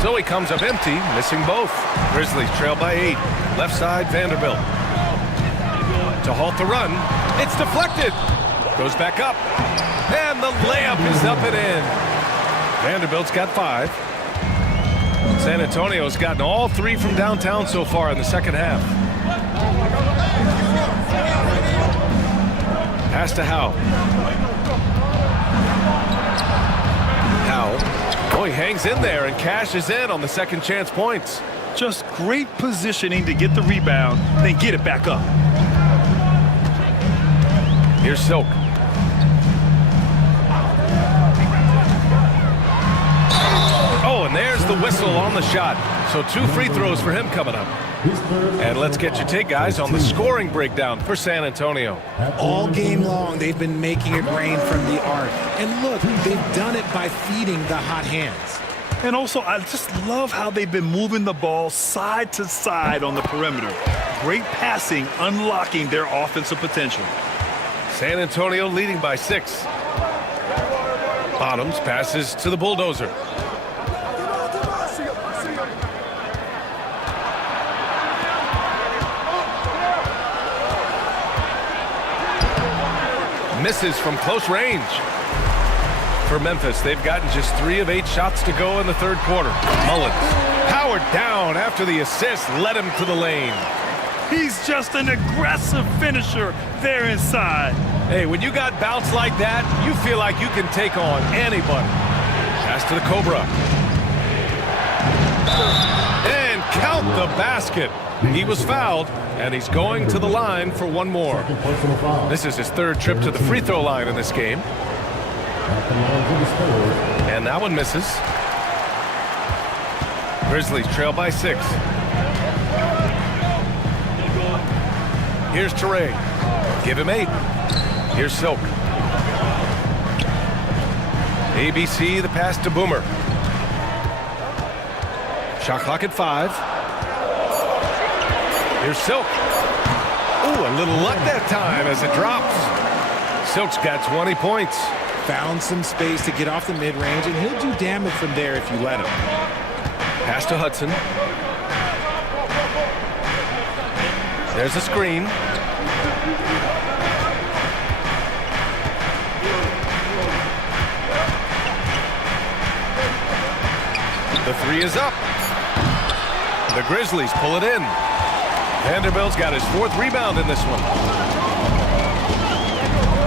So he comes up empty, missing both. Grizzlies trail by 8. Left side, Vanderbilt. To halt the run. It's deflected. Goes back up. And the layup is up and in. Vanderbilt's got 5. San Antonio's gotten all 3 from downtown so far in the second half. Pass to Howe. Howe. Oh, he hangs in there and cashes in on the second chance points. Just great positioning to get the rebound, then get it back up. Here's Silk. Oh, and there's the whistle on the shot. So 2 free throws for him coming up. And let's get your take, guys, on the scoring breakdown for San Antonio. All game long, they've been making it rain from the arc. And look, they've done it by feeding the hot hands. And also, I just love how they've been moving the ball side to side on the perimeter. Great passing, unlocking their offensive potential. San Antonio leading by 6. Bottoms passes to the bulldozer. Misses from close range. For Memphis, they've gotten just 3 of 8 shots to go in the third quarter. Mullins powered down after the assist led him to the lane. He's just an aggressive finisher there inside. Hey, when you got bounce like that, you feel like you can take on anybody. Pass to the Cobra. And count the basket. He was fouled, and he's going to the line for 1 more. This is his 3rd trip to the free throw line in this game. And that one misses. Grizzlies trail by 6. Here's Teray. Give him 8. Here's Silk. ABC, the pass to Boomer. Shot clock at 5. Here's Silk. Ooh, a little luck that time as it drops. Silk's got 20 points. Found some space to get off the mid-range, and he'll do damage from there if you let him. Pass to Hudson. There's a screen. The 3 is up. The Grizzlies pull it in. Vanderbilt's got his 4th rebound in this one.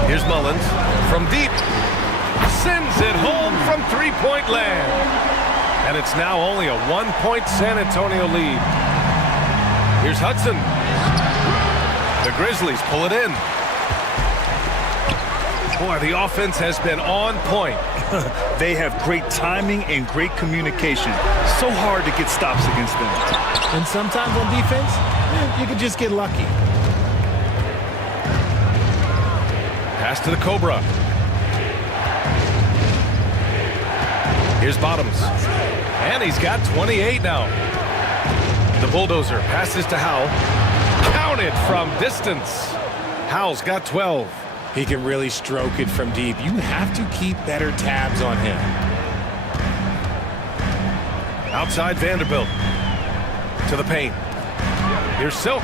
Here's Mullins from deep. Sends it home from three-point land. And it's now only a 1-point San Antonio lead. Here's Hudson. The Grizzlies pull it in. Boy, the offense has been on point. They have great timing and great communication. So hard to get stops against them. And sometimes on defense, you can just get lucky. Pass to the Cobra. Here's Bottoms. And he's got 28 now. The Bulldozer passes to Howell. Counted from distance. Howell's got 12. He can really stroke it from deep. You have to keep better tabs on him. Outside Vanderbilt. To the paint. Here's Silk.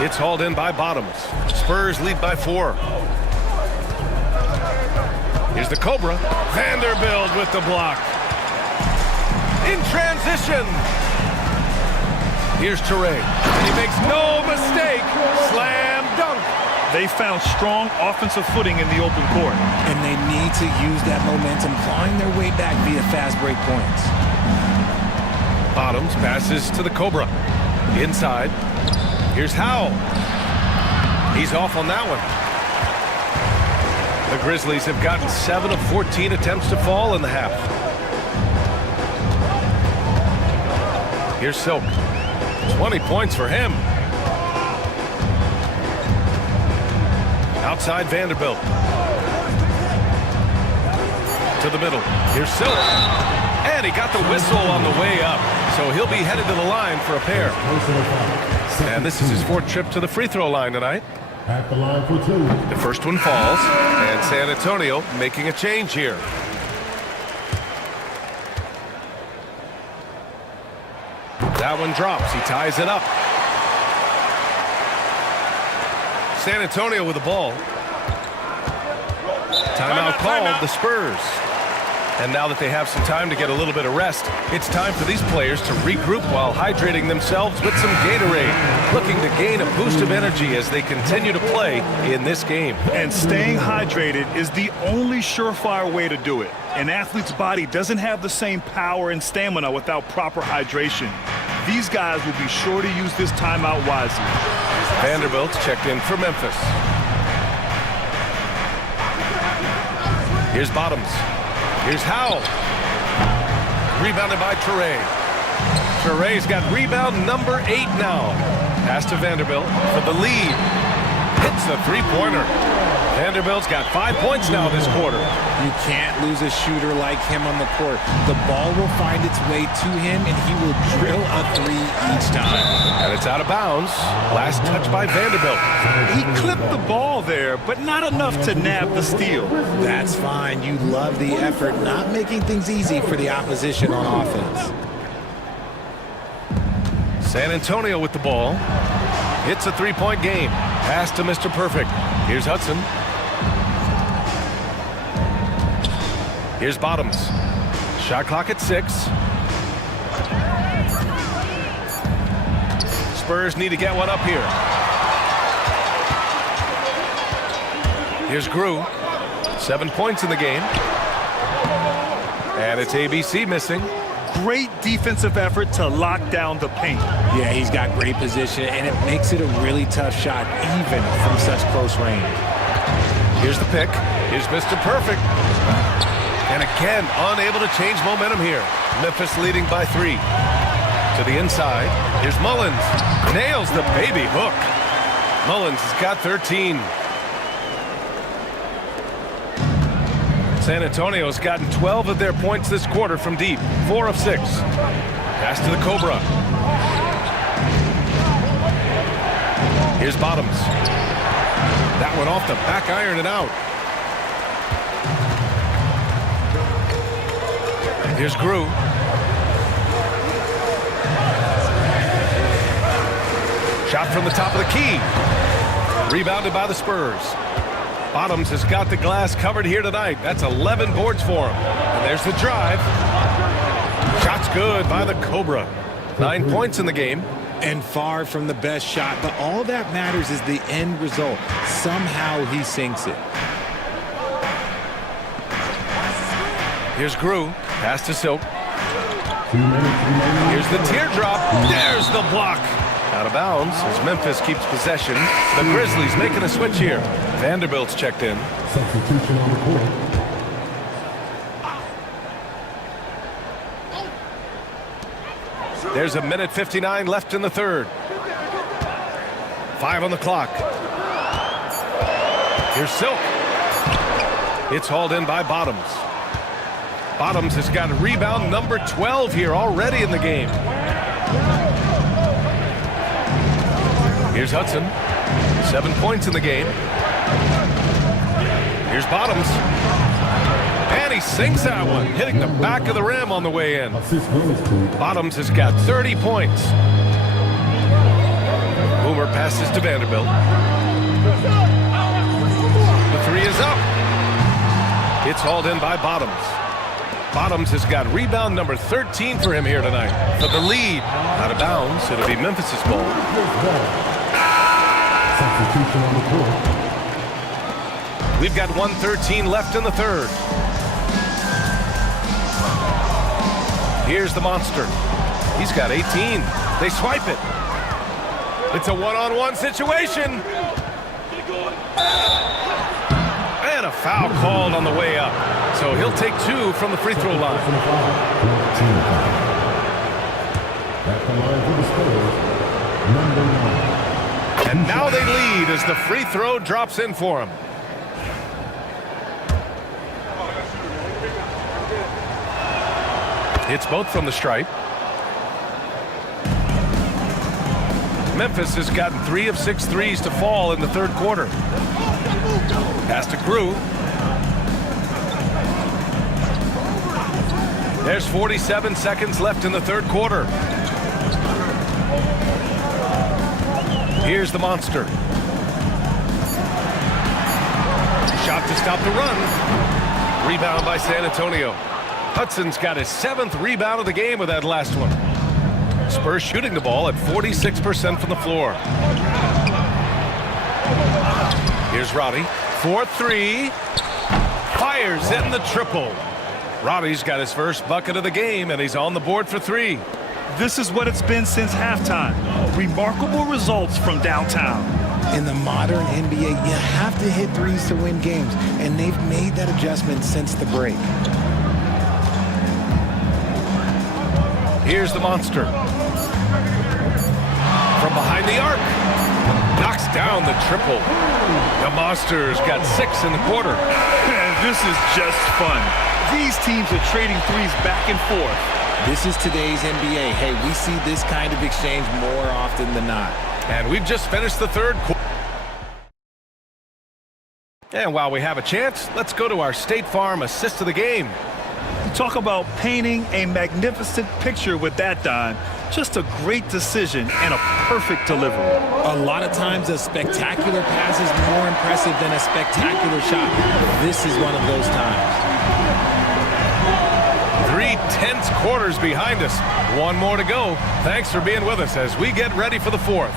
It's hauled in by Bottoms. Spurs lead by 4. Here's the Cobra. Vanderbilt with the block. In transition. Here's Toure. He makes no mistake. Slam dunk. They found strong offensive footing in the open court. And they need to use that momentum, clawing their way back via fast break points. Bottoms passes to the Cobra. Inside. Here's Howell. He's off on that one. The Grizzlies have gotten 7 of 14 attempts to fall in the half. Here's Silk. 20 points for him. Outside Vanderbilt. To the middle. Here's Silk. And he got the whistle on the way up. So he'll be headed to the line for a pair. And this is his 4th trip to the free throw line tonight. At the line for 2. The first one falls. And San Antonio making a change here. That one drops. He ties it up. San Antonio with the ball. Timeout called, the Spurs. And now that they have some time to get a little bit of rest, it's time for these players to regroup while hydrating themselves with some Gatorade, looking to gain a boost of energy as they continue to play in this game. And staying hydrated is the only surefire way to do it. An athlete's body doesn't have the same power and stamina without proper hydration. These guys will be sure to use this timeout wisely. Vanderbilt's checked in for Memphis. Here's Bottoms. Here's Howell. Rebounded by Toure. Toure's got rebound number 8 now. Pass to Vanderbilt for the lead. Hits a three-pointer. Vanderbilt's got 5 points now this quarter. You can't lose a shooter like him on the court. The ball will find its way to him, and he will drill a 3 each time. And it's out of bounds. Last touch by Vanderbilt. He clipped the ball there, but not enough to nab the steal. That's fine. You love the effort, not making things easy for the opposition on offense. San Antonio with the ball. It's a 3-point game. Pass to Mr. Perfect. Here's Hudson. Here's Bottoms. Shot clock at 6. Spurs need to get one up here. Here's Grew. 7 points in the game. And it's ABC missing. Great defensive effort to lock down the paint. Yeah, he's got great position, and it makes it a really tough shot, even from such close range. Here's the pick. Here's Mr. Perfect. And again, unable to change momentum here. Memphis leading by 3. To the inside. Here's Mullins. Nails the baby hook. Mullins has got 13. San Antonio's gotten 12 of their points this quarter from deep. 4 of 6. Pass to the Cobra. Here's Bottoms. That one off the back iron and out. Here's Grew. Shot from the top of the key. Rebounded by the Spurs. Bottoms has got the glass covered here tonight. That's 11 boards for him. And there's the drive. Shot's good by the Cobra. 9 points in the game. And far from the best shot, but all that matters is the end result. Somehow he sinks it. Here's Grew. Pass to Silk. Here's the teardrop. There's the block. Out of bounds as Memphis keeps possession. The Grizzlies making a switch here. Vanderbilt's checked in. Substitution on the court. There's 1:59 left in the third. 5 on the clock. Here's Silk. It's hauled in by Bottoms. Bottoms has got rebound number 12 here already in the game. Here's Hudson. 7 points in the game. Here's Bottoms. And he sinks that one, hitting the back of the rim on the way in. Bottoms has got 30 points. Boomer passes to Vanderbilt. The 3 is up. It's hauled in by Bottoms. Bottoms has got rebound number 13 for him here tonight. For the lead. Out of bounds. It'll be Memphis's ball. Substitution on the court. We've got 1:13 left in the third. Here's the monster. He's got 18. They swipe it. It's a one-on-one situation. And a foul called on the way up. So he'll take 2 from the free throw line. At the line for the Spurs, number 9. And now they lead as the free throw drops in for him. It's both from the stripe. Memphis has gotten 3 of 6 threes to fall in the third quarter. Pass to Grew. There's 47 seconds left in the third quarter. Here's the monster. Shot to stop the run. Rebound by San Antonio. Hudson's got his 7th rebound of the game with that last one. Spurs shooting the ball at 46% from the floor. Here's Roddy. 4-3. Fires in the triple. Roddy's got his first bucket of the game, and he's on the board for 3. This is what it's been since halftime. Remarkable results from downtown. In the modern NBA, you have to hit threes to win games, and they've made that adjustment since the break. Here's the monster. From behind the arc. Knocks down the triple. The monster's got 6 in the quarter. Man, this is just fun. These teams are trading threes back and forth. This is today's NBA. Hey, we see this kind of exchange more often than not. And we've just finished the third quarter. And while we have a chance, let's go to our State Farm assist of the game. Talk about painting a magnificent picture with that, Don. Just a great decision and a perfect delivery. A lot of times a spectacular pass is more impressive than a spectacular shot. This is one of those times. 3 tense quarters behind us. 1 more to go. Thanks for being with us as we get ready for the 4th.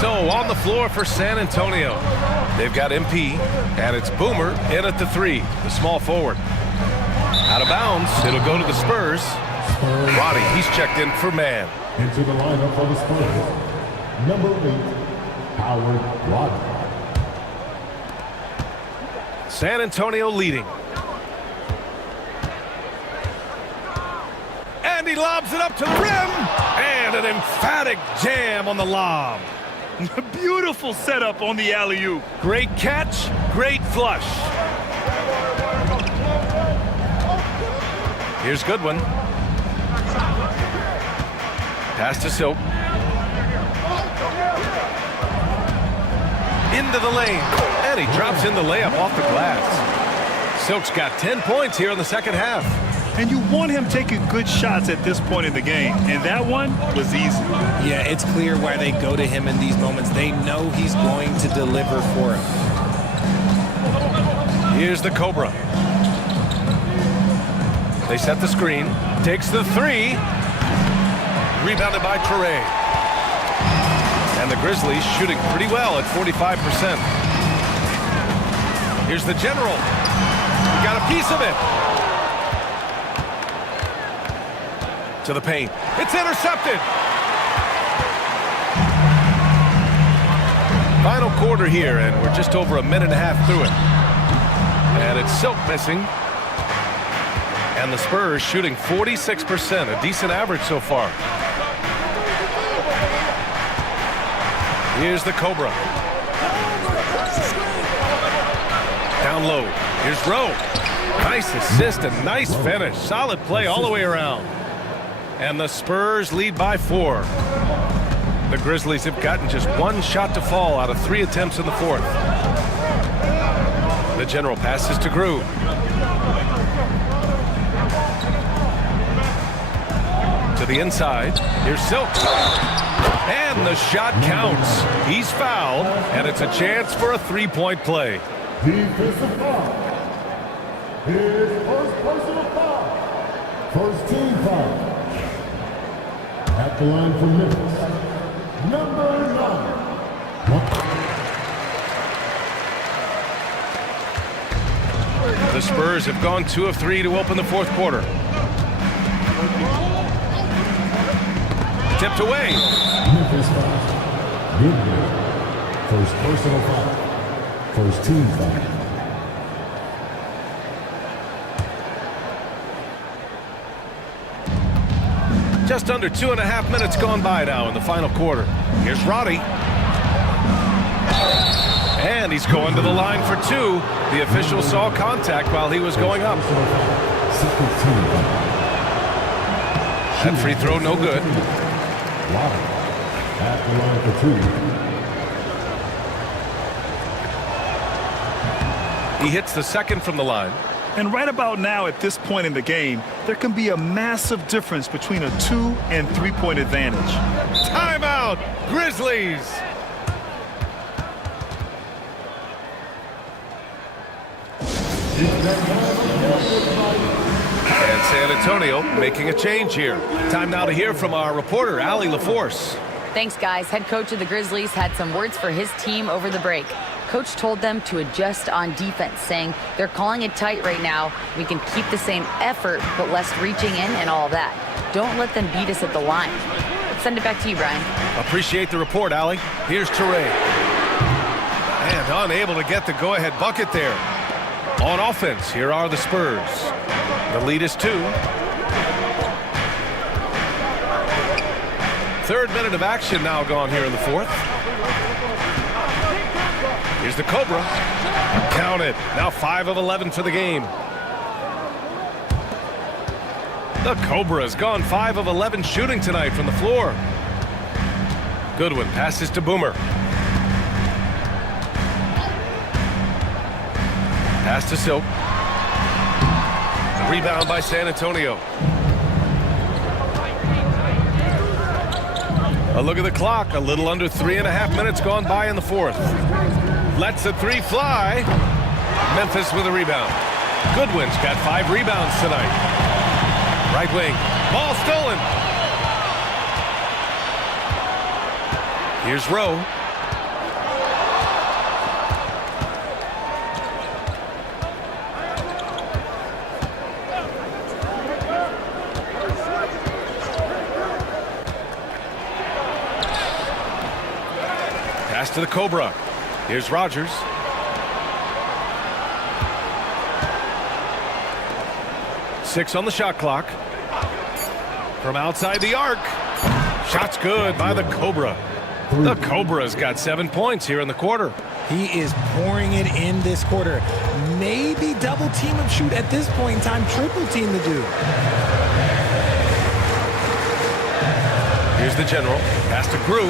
So on the floor for San Antonio, they've got MP, and it's Boomer in at the 3, the small forward. Out of bounds, it'll go to the Spurs. Roddy, he's checked in for man. Into the lineup for the Spurs, number 8, Howard Roddy. San Antonio leading. And he lobs it up to the rim. And an emphatic jam on the lob. Beautiful setup on the alley-oop. Great catch, great flush. Here's Goodwin. Pass to Silk. Into the lane. And he drops in the layup off the glass. Silk's got 10 points here in the second half. And you want him taking good shots at this point in the game. And that one was easy. Yeah, it's clear why they go to him in these moments. They know he's going to deliver for him. Here's the Cobra. They set the screen. Takes the three. Rebounded by Toure. And the Grizzlies shooting pretty well at 45%. Here's the General. He got a piece of it. To the paint. It's intercepted. Final quarter here, and we're just over a minute and a half through it. And it's Silk missing. And the Spurs shooting 46%, a decent average so far. Here's the Cobra. Down low. Here's Rowe. Nice assist and nice finish. Solid play all the way around. And the Spurs lead by 4. The Grizzlies have gotten just one shot to fall out of 3 attempts in the fourth. The General passes to Grew. To the inside. Here's Silk. And the shot counts. He's fouled, and it's a chance for a three-point play. Defensive foul. Here's first personal foul. First team foul. At the line for Memphis. Number 9. The Spurs have gone 2 of 3 to open the fourth quarter. Tipped away. Memphis foul. Goodwin. First personal foul. First team foul. Just under 2.5 minutes gone by now in the final quarter. Here's Roddy. And he's going to the line for 2. The official saw contact while he was going up. That free throw no good. At the line for 2. He hits the second from the line. And right about now, at this point in the game, there can be a massive difference between a 2- and 3-point advantage. Timeout, Grizzlies. And San Antonio making a change here. Time now to hear from our reporter, Allie LaForce. Thanks, guys. Head coach of the Grizzlies had some words for his team over the break. Coach told them to adjust on defense, saying they're calling it tight right now. We can keep the same effort, but less reaching in and all that. Don't let them beat us at the line. Let's send it back to you, Brian. Appreciate the report, Allie. Here's Toure. And unable to get the go-ahead bucket there. On offense, here are the Spurs. The lead is 2. Third minute of action now gone here in the fourth. Here's the Cobra. Count it. Now 5 of 11 for the game. The Cobra has gone 5 of 11 shooting tonight from the floor. Goodwin passes to Boomer. Pass to Silk. Rebound by San Antonio. A look at the clock. A little under 3.5 minutes gone by in the fourth. Lets the three fly. Memphis with a rebound. Goodwin's got 5 rebounds tonight. Right wing. Ball stolen. Here's Rowe. Pass to the Cobra. Here's Rogers. Six on the shot clock. From outside the arc. Shot's good by the Cobra. The Cobra's got 7 points here in the quarter. He is pouring it in this quarter. Maybe double team him shoot at this point in time, triple team the dude. Here's the general. Pass to Grew.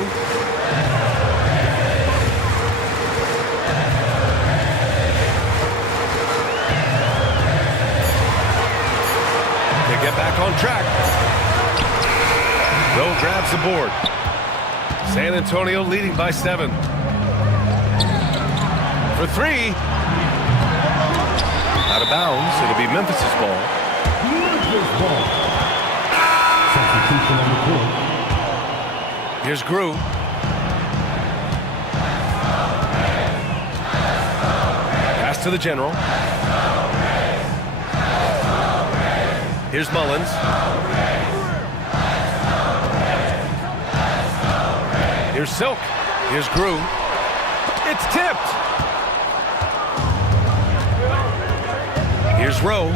They get back on track. Rowe grabs the board. San Antonio leading by 7. For 3. Out of bounds. It'll be Memphis's ball. Substitution on the court. Here's Grew. Pass to the general. Here's Mullins. Here's Silk. Here's Grew. It's tipped. Here's Rowe.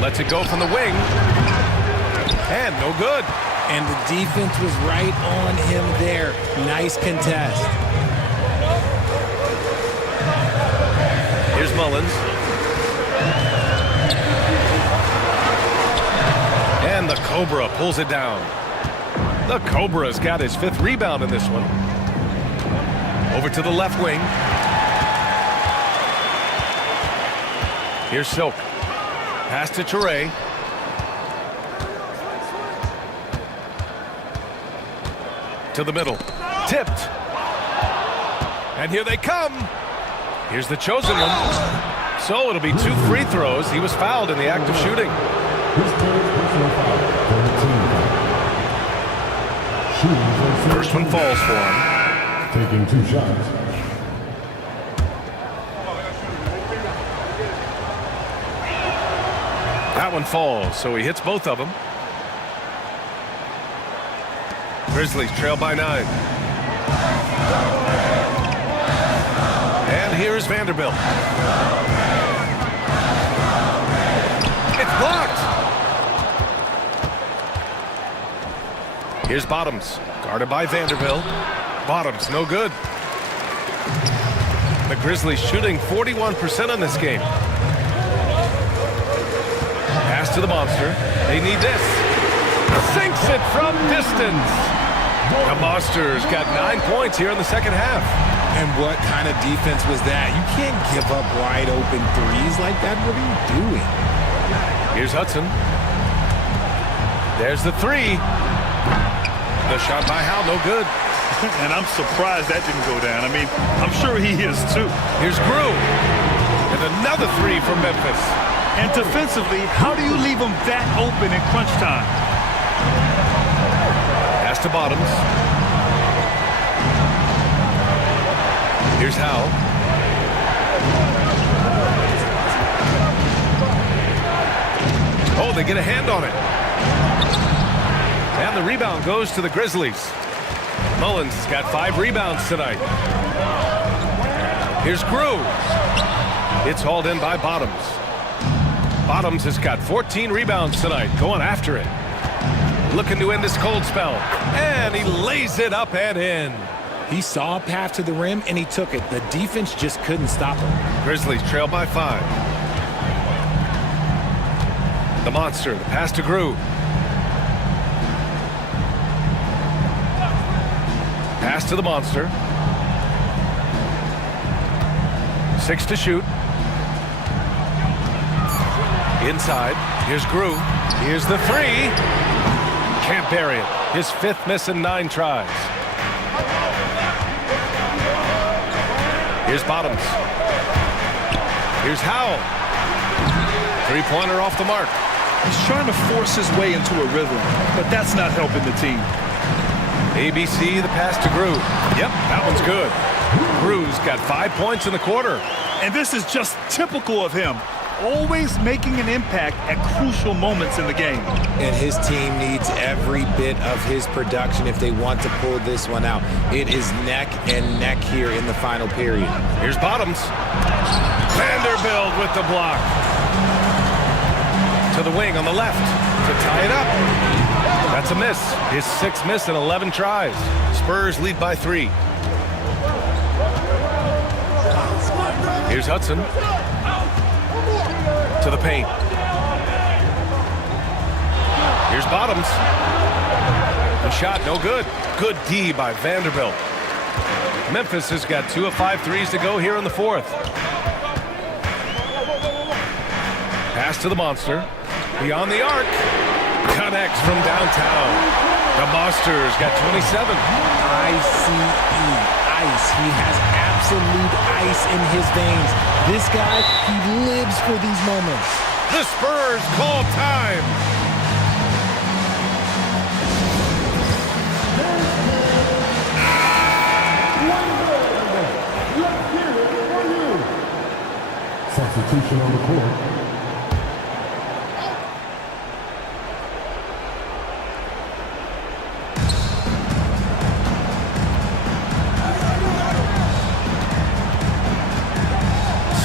Lets it go from the wing. And no good. And the defense was right on him there. Nice contest. Here's Mullins. And the Cobra pulls it down. The Cobra's got his 5th rebound in this one. Over to the left wing. Here's Silk. Pass to Toure. To the middle. Tipped. And here they come. Here's the chosen one. So it'll be 2 free throws. He was fouled in the act of shooting. First one falls for him. Taking 2 shots. That one falls, so he hits both of them. Grizzlies trail by 9. And here's Vanderbilt. It's blocked. Here's Bottoms, guarded by Vanderbilt. Bottoms, no good. The Grizzlies shooting 41% on this game. Pass to the monster. They need this. Sinks it from distance. The Monsters got 9 points here in the second half. And what kind of defense was that? You can't give up wide open threes like that. What are you doing? Here's Hudson. There's the 3. The shot by Howe, no good. And I'm surprised that didn't go down. I mean, I'm sure he is too. Here's Grew. And another 3 from Memphis. And defensively, how do you leave them that open in crunch time? Pass to Bottoms. Here's Howe. Oh, they get a hand on it. And the rebound goes to the Grizzlies. Mullins has got 5 rebounds tonight. Here's Grew. It's hauled in by Bottoms. Bottoms has got 14 rebounds tonight, going after it. Looking to end this cold spell. And he lays it up and in. He saw a path to the rim, and he took it. The defense just couldn't stop him. Grizzlies trail by 5. The monster, the pass to Grew. Pass to the monster. 6 to shoot. Inside. Here's Grew. Here's the 3. Can't bury it. His 5th miss in 9 tries. Here's Bottoms. Here's Howell. 3-pointer off the mark. He's trying to force his way into a rhythm, but that's not helping the team. ABC, the pass to Grew. Yep, that one's good. Grew's got 5 points in the quarter. And this is just typical of him. always making an impact at crucial moments in the game. And his team needs every bit of his production if they want to pull this one out. It is neck and neck here in the final period. Here's Bottoms. Vanderbilt with the block. To the wing on the left to tie it up. That's a miss. His 6th miss in 11 tries. Spurs lead by 3. Here's Hudson. To the paint. Here's Bottoms. The shot, no good. Good D by Vanderbilt. Memphis has got 2 of 5 threes to go here in the 4th. Pass to the Monster. Beyond the arc. Connects from downtown. The Monster's got 27. I-C-E. Ice. He has absolute ice in his veins. This guy, he lives for these moments. The Spurs call time. Substitution on the court.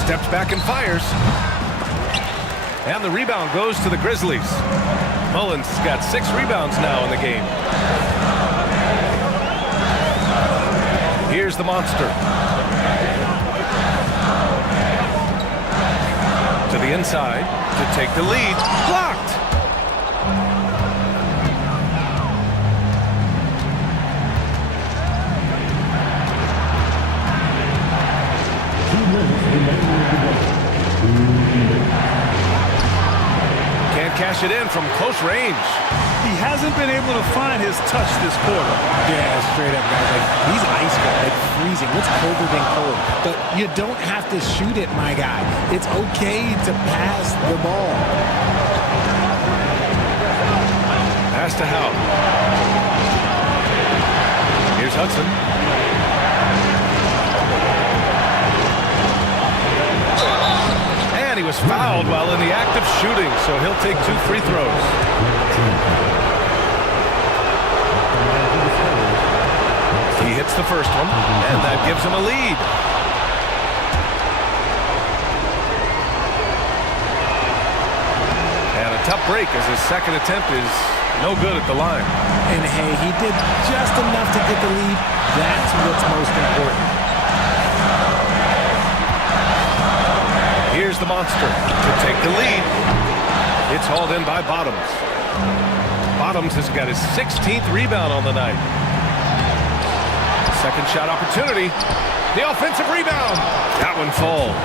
Steps back and fires. And the rebound goes to the Grizzlies. Mullins has got 6 rebounds now in the game. Here's the Monster. To the inside to take the lead. Blocked. Can't cash it in from close range. He hasn't been able to find his touch this quarter. Yeah, straight up, guys. Like, he's ice cold, like freezing. What's colder than cold? But you don't have to shoot it, my guy. It's okay to pass the ball. Pass to Howe. Here's Hudson. And he was fouled while in the act of shooting, so he'll take 2 free throws. He hits the first one, and that gives him a lead. And a tough break as his second attempt is no good at the line. And hey, he did just enough to get the lead. That's what's most important. Here's the Monster to take the lead. It's hauled in by Bottoms. Bottoms has got his 16th rebound on the night. Second shot opportunity. The offensive rebound. That one falls.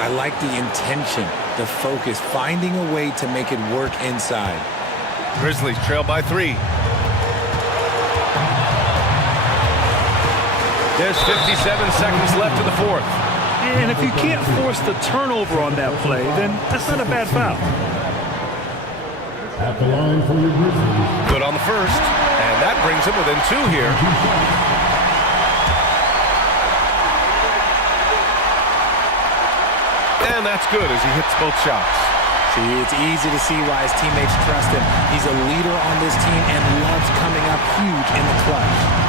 I like the intention, the focus, finding a way to make it work inside. Grizzlies trail by 3. There's 57 seconds left in the 4th. And if you can't force the turnover on that play, then that's not a bad foul. At the line for your Grizzlies. Good on the first, and that brings him within 2 here. And that's good as he hits both shots. See, it's easy to see why his teammates trust him. He's a leader on this team and loves coming up huge in the clutch.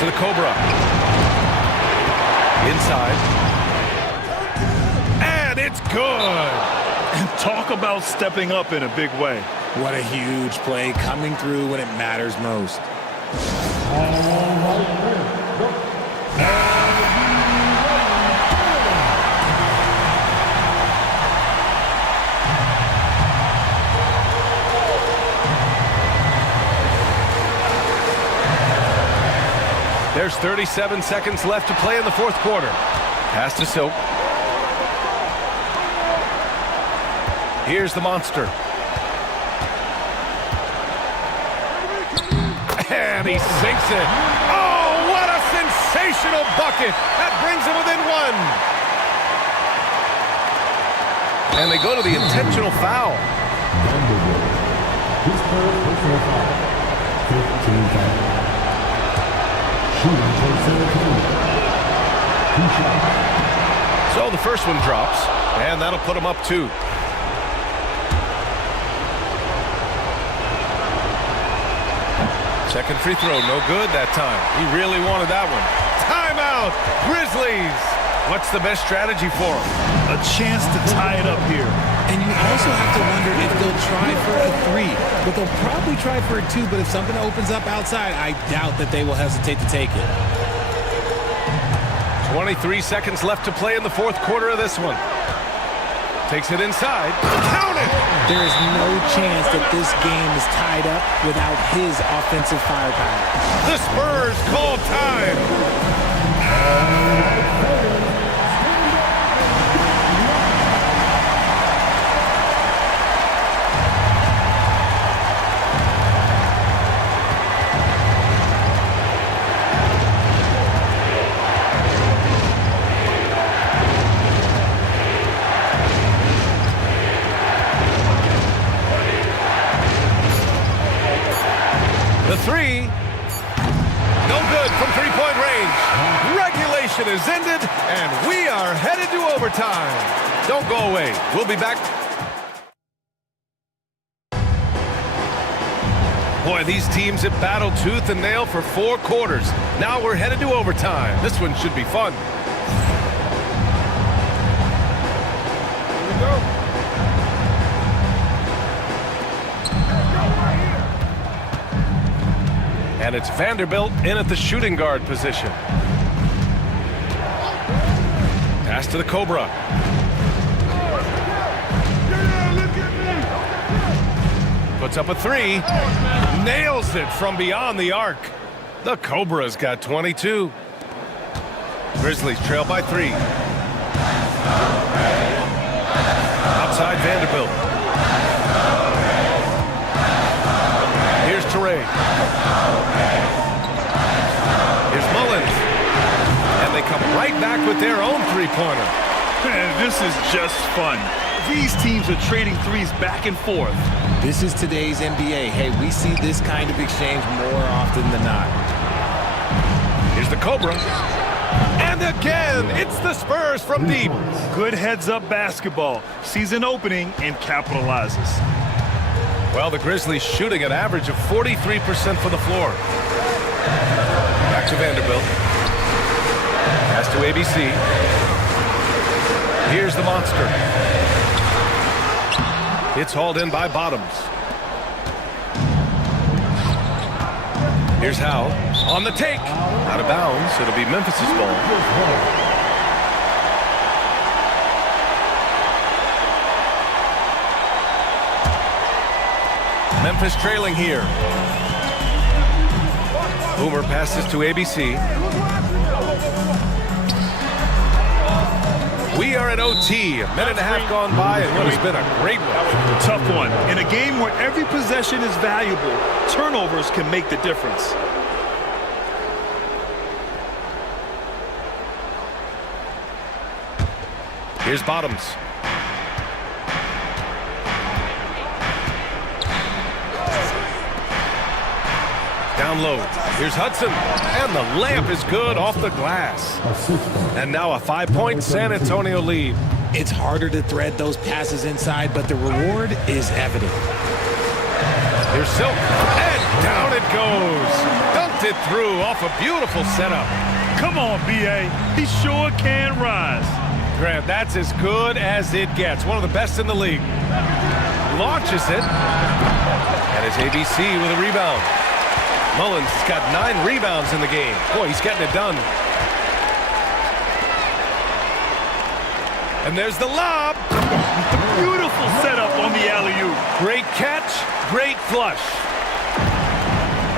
To the Cobra. Inside. And it's good. And talk about stepping up in a big way. What a huge play, coming through when it matters most. There's 37 seconds left to play in the 4th quarter. Pass to Silk. Here's the Monster. And he sinks it. Oh, what a sensational bucket. That brings him within 1. And they go to the intentional foul. His third personal foul. 15 foul. Shooting for San Antonio. 2 shots. So the first one drops, and that'll put him up 2. Second free throw, no good that time. He really wanted that one. Timeout, Grizzlies. What's the best strategy for him? A chance to tie it up here. And you also have to wonder if they'll try for a 3. But they'll probably try for a 2. But if something opens up outside, I doubt that they will hesitate to take it. 23 seconds left to play in the fourth quarter of this one. Takes it inside. Count it! There is no chance that this game is tied up without his offensive firepower. The Spurs call time. The 3, no good from three-point range. Regulation is ended, and we are headed to overtime. Don't go away. We'll be back. Boy, these teams have battled tooth and nail for 4 quarters. Now we're headed to overtime. This one should be fun. Here we go. And it's Vanderbilt in at the shooting guard position. Pass to the Cobra. Puts up a 3. Nails it from beyond the arc. The Cobra's got 22. Grizzlies trail by 3. Outside Vanderbilt. Here's Teray. Here's Mullins. And they come right back with their own three-pointer. Man, this is just fun. These teams are trading threes back and forth. This is today's NBA. Hey, we see this kind of exchange more often than not. Here's the Cobra. And again, it's the Spurs from deep. Good heads-up basketball. Sees an opening and capitalizes. Well, the Grizzlies shooting an average of 43% for the floor. Back to Vanderbilt. Pass to ABC. Here's the monster. It's hauled in by Bottoms. Here's Howe on the take. Out of bounds. It'll be Memphis's ball. Memphis trailing here. Boomer passes to ABC. We are at OT. A minute and a half gone by, and what has been a great one. Tough one. In a game where every possession is valuable, turnovers can make the difference. Here's Bottoms. Down low. Here's Hudson. And the layup is good off the glass. And now a 5-point San Antonio lead. It's harder to thread those passes inside, but the reward is evident. Here's Silk. And down it goes. Dunked it through off a beautiful setup. Come on, B.A. He sure can rise. Grant, that's as good as it gets. One of the best in the league. Launches it. And it's ABC with a rebound. Mullins has got 9 rebounds in the game. Boy, he's getting it done. And there's the lob. Beautiful setup on the alley-oop. Great catch, great flush.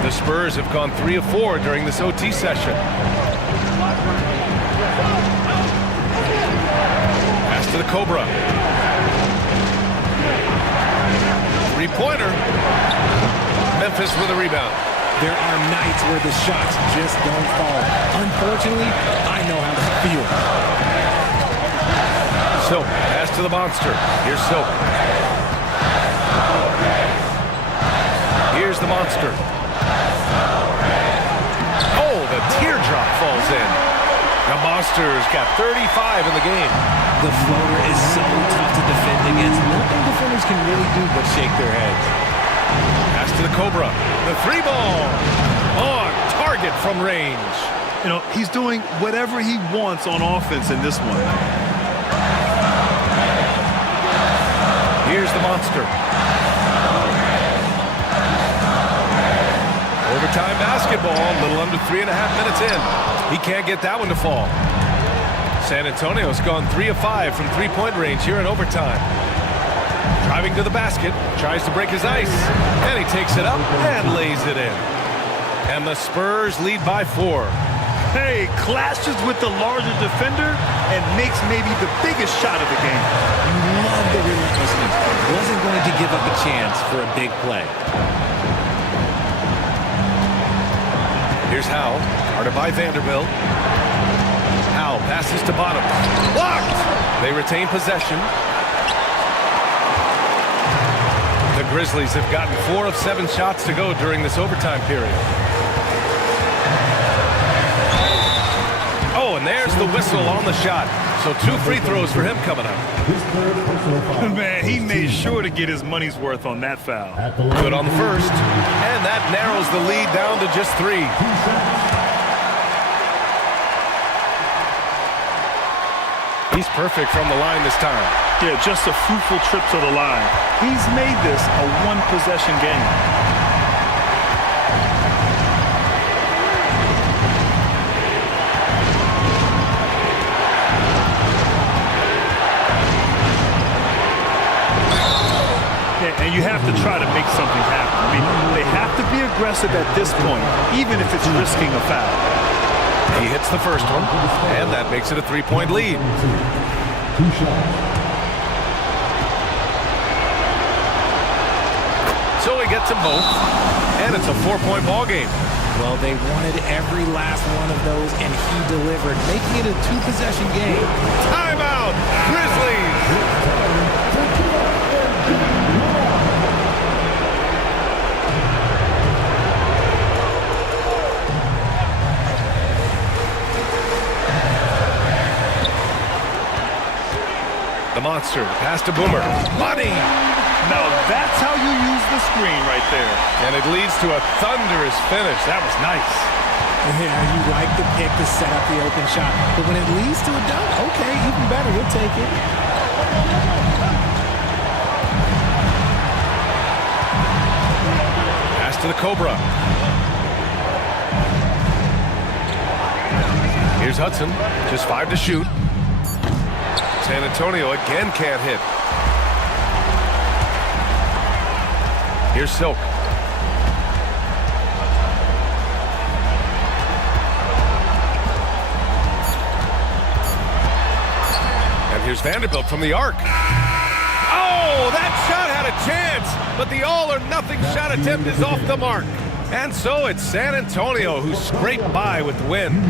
The Spurs have gone 3 of 4 during this OT session. Pass to the Cobra. 3-pointer. Memphis with a rebound. There are nights where the shots just don't fall. Unfortunately, I know how to feel. Silk, pass to the monster. Here's Silk. Here's the monster. Oh, the teardrop. falls in. The Monsters got 35 in the game. The floater is so tough to defend against. Nothing defenders can really do but shake their heads. Pass to the Cobra. The 3-ball. On target from range. You know, he's doing whatever he wants on offense in this one. Here's the Monster. Overtime basketball, a little under 3.5 minutes in. He can't get that one to fall. San Antonio's gone 3 of 5 from three-point range here in overtime. Driving to the basket, tries to break his ice, and he takes it up and lays it in. And the Spurs lead by 4. Hey, clashes with the larger defender and makes maybe the biggest shot of the game. You love the relentlessness. Wasn't going to give up a chance for a big play. Here's Howe, guarded by Vanderbilt. Howe passes to bottom. Blocked! They retain possession. The Grizzlies have gotten 4 of 7 shots to go during this overtime period. Oh, and there's the whistle on the shot. So 2 free throws for him coming up. Man, he made sure to get his money's worth on that foul. Good on the first. And that narrows the lead down to just 3. He's perfect from the line this time. Yeah, just a fruitful trip to the line. He's made this a one-possession game. And you have to try to make something happen. I mean, they have to be aggressive at this point, even if it's risking a foul. He hits the first one, and that makes it a 3-point lead. So he gets them both, and it's a 4-point ball game. Well, they wanted every last one of those, and he delivered, making it a 2-possession game. Timeout, Grizzlies! The Monster, pass to Boomer. Money! Now that's how you use the screen right there. And it leads to a thunderous finish. That was nice. Yeah, you like the pick to set up the open shot. But when it leads to a dunk, okay, even better, he'll take it. Pass to the Cobra. Here's Hudson, just 5 to shoot. San Antonio again can't hit. Here's Silk. And here's Vanderbilt from the arc. Oh, that shot had a chance, but the all-or-nothing shot attempt is off the mark. And so it's San Antonio who scraped by with the win.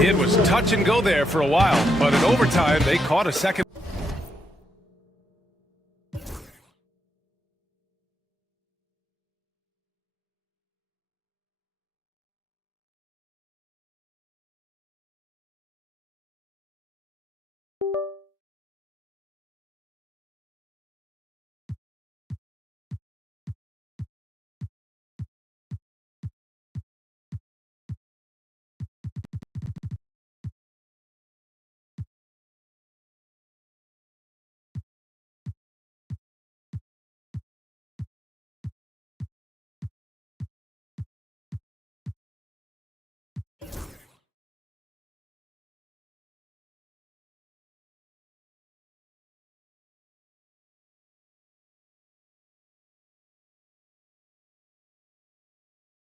It was touch and go there for a while, but in overtime, they caught a second.